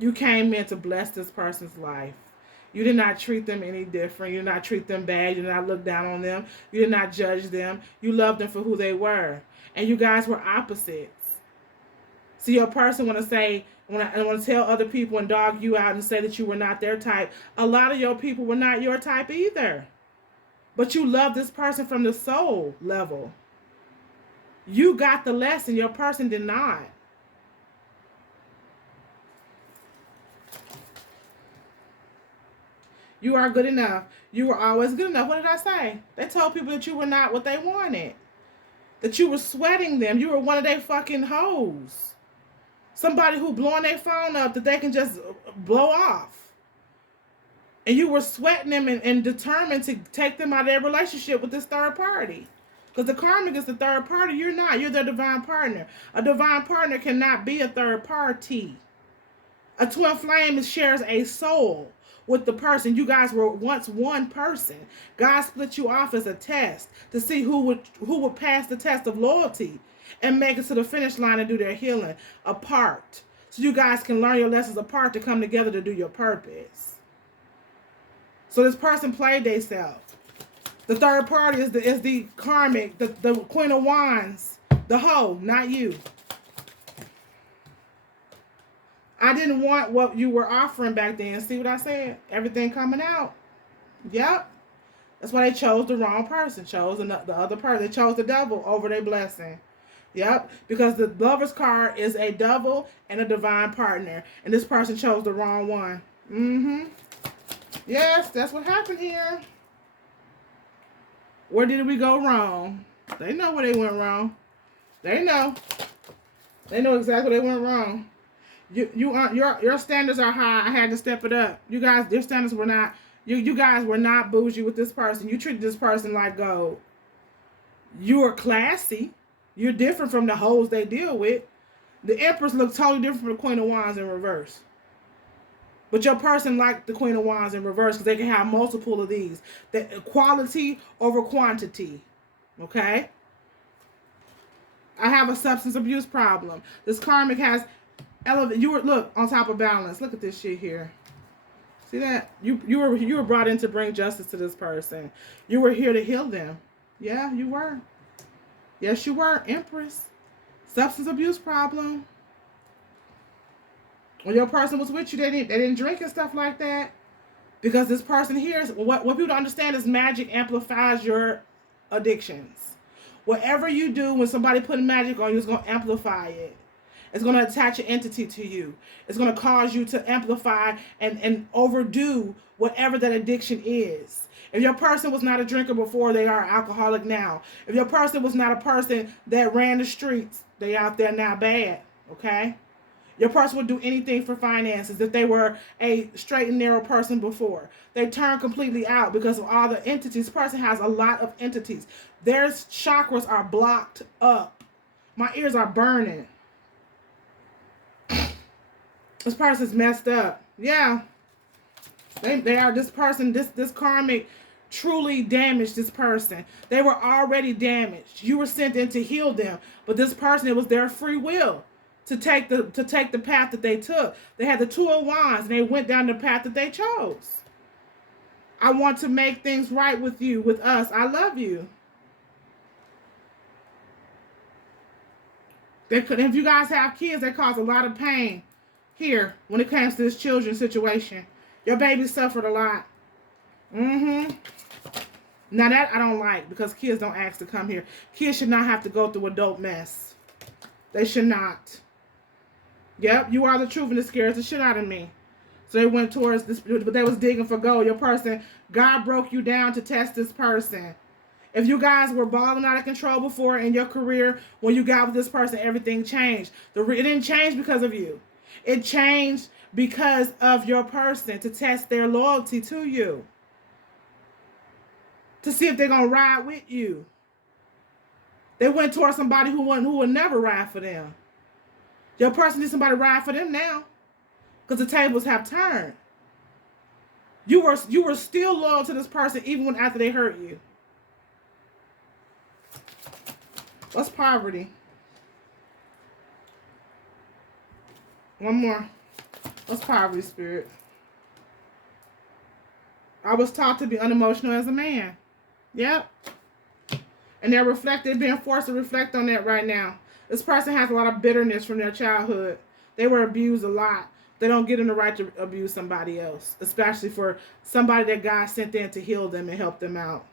You came in to bless this person's life. You did not treat them any different. You did not treat them bad. You did not look down on them. You did not judge them. You loved them for who they were. And you guys were opposites. So your person want to tell other people and dog you out and say that you were not their type. A lot of your people were not your type either. But you love this person from the soul level. You got the lesson. Your person did not. You are good enough. You were always good enough. What did I say? They told people that you were not what they wanted. That you were sweating them. You were one of their fucking hoes. Somebody who blowing their phone up that they can just blow off. And you were sweating them and determined to take them out of their relationship with this third party. Because the karmic is the third party. You're not. You're their divine partner. A divine partner cannot be a third party. A twin flame shares a soul with the person. You guys were once one person. God split you off as a test to see who would pass the test of loyalty and make it to the finish line and do their healing apart. So you guys can learn your lessons apart to come together to do your purpose. So this person played themselves. The third party is the karmic, the Queen of Wands, the hoe, not you. I didn't want what you were offering back then. See what I said? Everything coming out. Yep. That's why they chose the wrong person. Chose the other person. They chose the devil over their blessing. Yep. Because the Lover's card is a devil and a divine partner. And this person chose the wrong one. Yes, that's what happened here. Where did we go wrong? They know where they went wrong. They know. They know exactly where they went wrong. Your standards are high. I had to step it up. You guys, your standards were not. You guys were not bougie with this person. You treated this person like gold. You are classy. You're different from the hoes they deal with. The Empress looks totally different from the Queen of Wands in reverse. But your person liked the Queen of Wands in reverse because they can have multiple of these. The quality over quantity. Okay? I have a substance abuse problem. This karmic has elevated. You were, look, on top of balance. Look at this shit here. See that? You were brought in to bring justice to this person. You were here to heal them. Yeah, you were. Yes, you were. Empress. Substance abuse problem. When your person was with you, they didn't drink and stuff like that. Because this person here is what people don't understand is magic amplifies your addictions. Whatever you do when somebody putting magic on you is going to amplify it. It's going to attach an entity to you. It's going to cause you to amplify and overdo whatever that addiction is. If your person was not a drinker before, they are alcoholic now. If your person was not a person that ran the streets, they out there now bad, okay? Your person would do anything for finances if they were a straight and narrow person before. They turn completely out because of all the entities. This person has a lot of entities. Their chakras are blocked up. My ears are burning. This person's messed up. Yeah. They are this person, this karmic truly damaged this person. They were already damaged. You were sent in to heal them. But this person, it was their free will to take the path that they took. They had the Two of Wands and they went down the path that they chose. I want to make things right with you, with us. I love you. If you guys have kids, they cause a lot of pain here when it comes to this children's situation. Your baby suffered a lot. Now that I don't like because kids don't ask to come here. Kids should not have to go through adult mess. They should not. Yep, you are the truth and it scares the shit out of me. So they went towards this, but they was digging for gold. Your person, God broke you down to test this person. If you guys were balling out of control before in your career, when you got with this person, everything changed. It didn't change because of you. It changed because of your person to test their loyalty to you. To see if they're going to ride with you. They went towards somebody who would never ride for them. Your person needs somebody to ride for them now. Because the tables have turned. You were still loyal to this person even after they hurt you. What's poverty? One more. What's poverty, spirit? I was taught to be unemotional as a man. Yep. And they're being forced to reflect on that right now. This person has a lot of bitterness from their childhood. They were abused a lot. They don't get in the right to abuse somebody else. Especially for somebody that God sent in to heal them and help them out.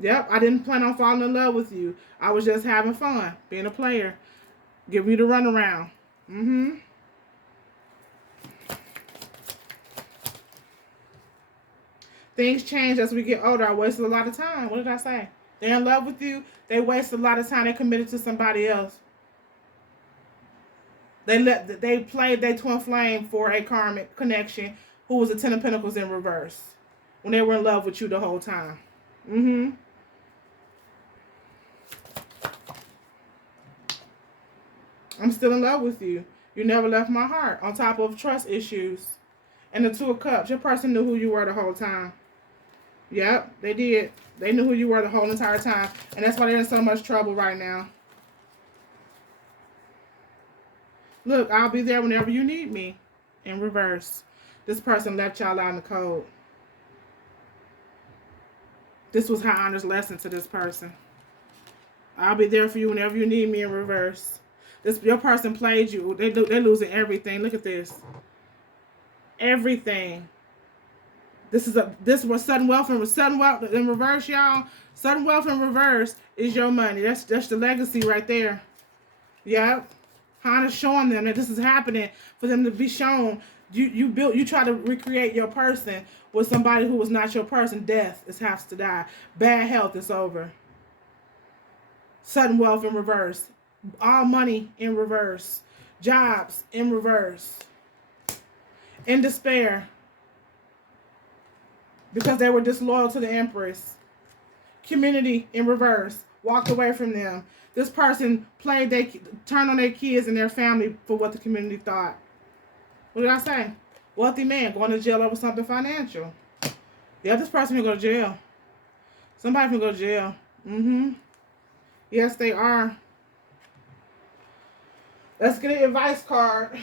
Yep, I didn't plan on falling in love with you. I was just having fun, being a player. Give me the runaround. Things change as we get older. I wasted a lot of time. What did I say? They're in love with you. They wasted a lot of time. They committed to somebody else. They played their twin flame for a karmic connection who was a Ten of Pentacles in reverse. When they were in love with you the whole time. I'm still in love with you. You never left my heart. On top of trust issues. And the Two of Cups. Your person knew who you were the whole time. Yep, they did. They knew who you were the whole entire time. And that's why they're in so much trouble right now. Look, I'll be there whenever you need me. In reverse. This person left y'all out in the cold. This was High Honor's lesson to this person. I'll be there for you whenever you need me in reverse. Your person played you. They're losing everything. Look at this. Everything. This was sudden wealth in reverse, y'all. Sudden wealth in reverse is your money. That's the legacy right there. Yep. Hannah's showing them that this is happening for them to be shown. You try to recreate your person with somebody who was not your person. Death has to die. Bad health is over. Sudden wealth in reverse. All money in reverse. Jobs in reverse. In despair. Because they were disloyal to the Empress. Community in reverse. Walked away from them. This person turned on their kids and their family for what the community thought. What did I say? Wealthy man going to jail over something financial. Yeah, this person can go to jail. Somebody can go to jail. Yes, they are. Let's get an advice card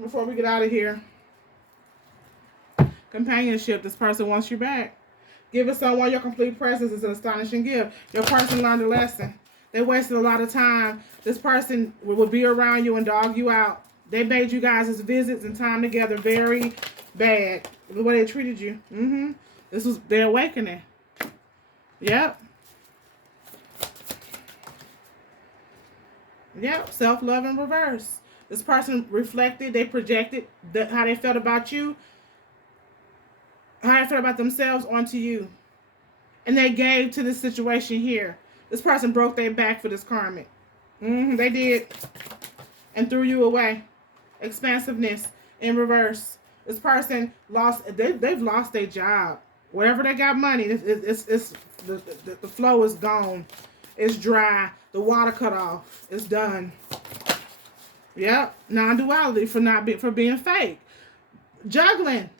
before we get out of here. Companionship. This person wants you back. Giving someone your complete presence is an astonishing gift. Your person learned a lesson. They wasted a lot of time. This person will be around you and dog you out. They made you guys' visits and time together very bad. The way they treated you. This was their awakening. Yep. Yep. Self-love in reverse. This person reflected, they projected how they felt about you, how they felt about themselves onto you. And they gave to this situation here. This person broke their back for this karmic. They did. And threw you away. Expansiveness in reverse. This person they've lost their job. Wherever they got money, the flow is gone. It's dry. The water cut off. It's done. Yep. Non-duality for being fake. Juggling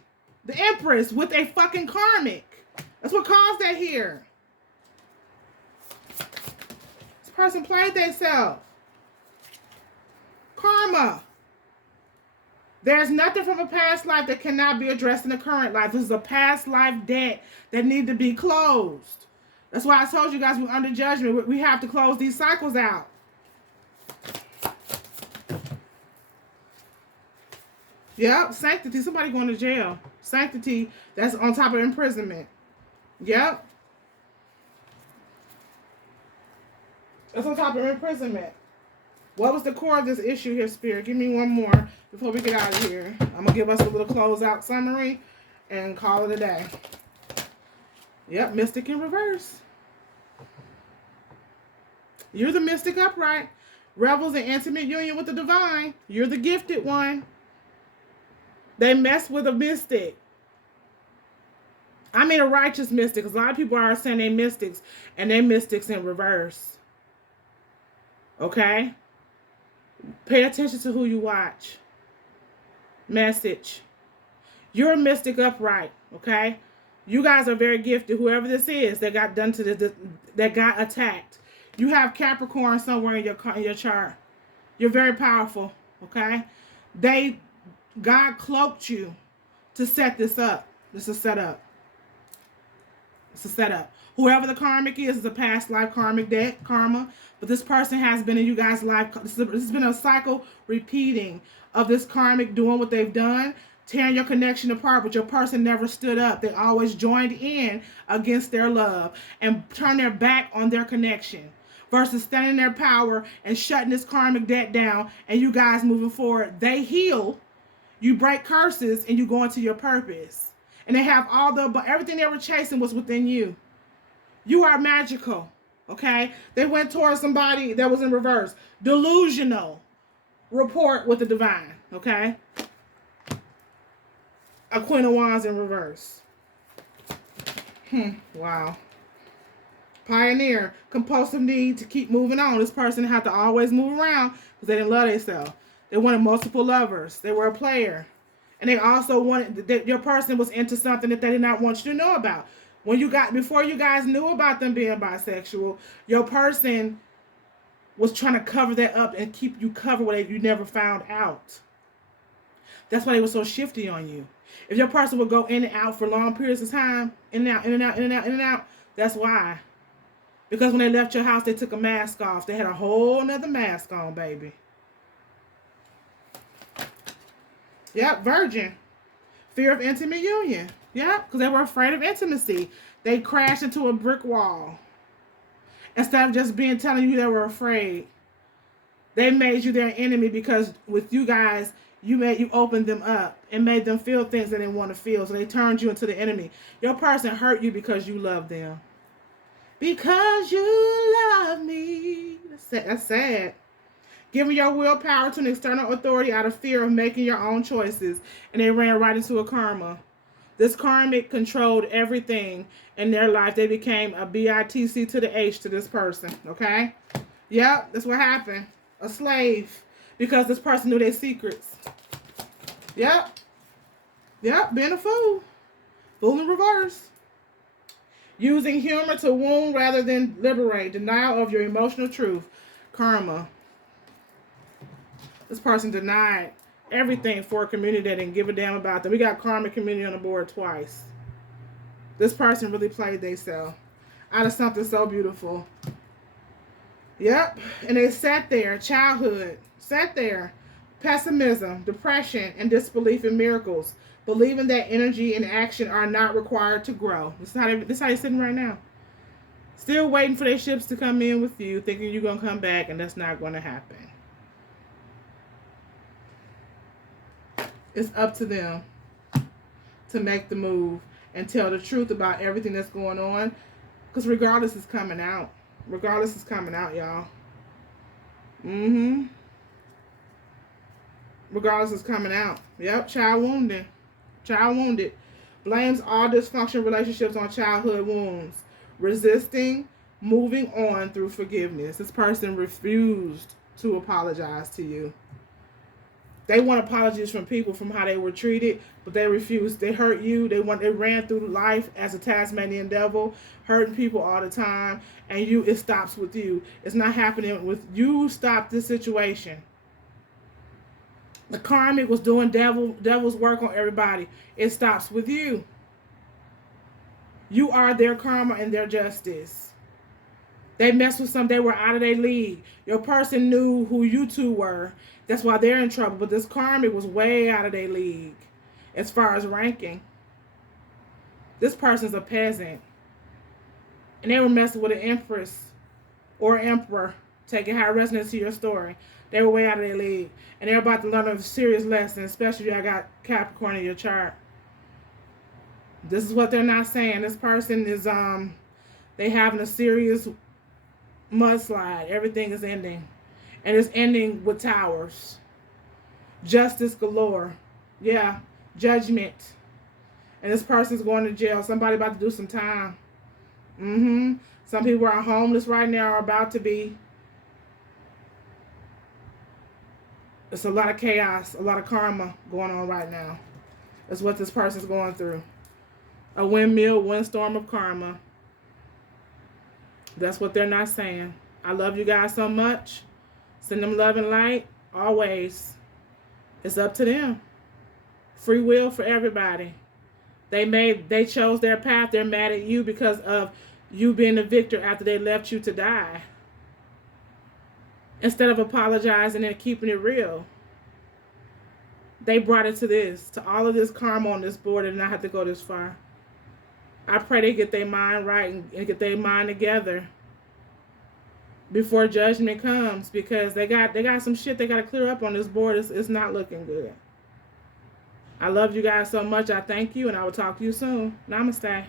the Empress with a fucking karmic. That's what caused that here. This person played themselves. Karma. There's nothing from a past life that cannot be addressed in the current life. This is a past life debt that need to be closed. That's why I told you guys we're under judgment. We have to close these cycles out. Yep, sanctity. Somebody going to jail. Sanctity, that's on top of imprisonment. Yep. That's on top of imprisonment. What was the core of this issue here, Spirit? Give me one more before we get out of here. I'm going to give us a little closeout summary and call it a day. Yep, mystic in reverse. You're the mystic upright. Revels in intimate union with the divine. You're the gifted one. They mess with a mystic. I mean a righteous mystic, because a lot of people are saying they're mystics, and they're mystics in reverse. Okay? Pay attention to who you watch. Message. You're a mystic upright, okay? You guys are very gifted. Whoever this is that got done to this, that got attacked. You have Capricorn somewhere in your chart. You're very powerful, okay? God cloaked you to set this up. This is set up. It's a setup. Whoever the karmic is a past life karmic debt, karma. But this person has been in you guys' life. This has been a cycle repeating of this karmic doing what they've done, tearing your connection apart, but your person never stood up. They always joined in against their love and turned their back on their connection versus standing in their power and shutting this karmic debt down and you guys moving forward. They heal, you break curses, and you go into your purpose. And they have everything they were chasing was within you. You are magical, okay? They went towards somebody that was in reverse. Delusional report with the divine, okay? A Queen of Wands in reverse. Wow. Pioneer, compulsive need to keep moving on. This person had to always move around because they didn't love themselves. They wanted multiple lovers. They were a player. And they also wanted, your person was into something that they did not want you to know about. Before you guys knew about them being bisexual, your person was trying to cover that up and keep you covered where you never found out. That's why they were so shifty on you. If your person would go in and out for long periods of time, in and out, in and out, in and out, in and out, that's why. Because when they left your house, they took a mask off. They had a whole nother mask on, baby. Yep, virgin. Fear of intimate union. Yep, because they were afraid of intimacy. They crashed into a brick wall. Instead of just telling you they were afraid. They made you their enemy because with you guys, you opened them up and made them feel things they didn't want to feel. So they turned you into the enemy. Your person hurt you because you loved them. Because you love me. That's sad. Giving your willpower to an external authority out of fear of making your own choices. And they ran right into a karma. This karmic controlled everything in their life. They became a BITC to the H to this person. Okay? Yep, that's what happened. A slave. Because this person knew their secrets. Yep. Yep, being a fool. Fool in reverse. Using humor to wound rather than liberate. Denial of your emotional truth. Karma. This person denied everything for a community that didn't give a damn about them. We got karmic community on the board twice. This person really played themselves out of something so beautiful. Yep. And they sat there, childhood, sat there, pessimism, depression, and disbelief in miracles, believing that energy and action are not required to grow. This is how you're sitting right now. Still waiting for their ships to come in with you, thinking you're going to come back, and that's not going to happen. It's up to them to make the move and tell the truth about everything that's going on. Because regardless, it's coming out. Regardless, it's coming out, y'all. Regardless, it's coming out. Yep, child wounded. Child wounded. Blames all dysfunctional relationships on childhood wounds. Resisting, moving on through forgiveness. This person refused to apologize to you. They want apologies from people from how they were treated, but they refused. They hurt you. They ran through life as a Tasmanian devil, hurting people all the time, and it stops with you. It's not happening with you. Stop this situation. The karmic was doing devil's work on everybody. It stops with you. You are their karma and their justice. They messed with some. They were out of their league. Your person knew who you two were. That's why they're in trouble. But this karmic was way out of their league as far as ranking. This person's a peasant. And they were messing with an empress or emperor, taking high resonance to your story. They were way out of their league. And they're about to learn a serious lesson, especially if y'all got Capricorn in your chart. This is what they're not saying. This person is, they having a serious mudslide. Everything is ending. And it's ending with towers. Justice galore. Yeah. Judgment. And this person's going to jail. Somebody about to do some time. Some people are homeless right now or about to be. It's a lot of chaos. A lot of karma going on right now. That's what this person's going through. A windstorm of karma. That's what they're not saying. I love you guys so much. Send them love and light, always. It's up to them. Free will for everybody. They chose their path. They're mad at you because of you being a victor after they left you to die. Instead of apologizing and keeping it real. They brought it to this, to all of this karma on this board and not have to go this far. I pray they get their mind right and get their mind together before judgment comes, because they got some shit they got to clear up on this board. It's not looking good. I love you guys so much. I thank you, and I will talk to you soon. Namaste.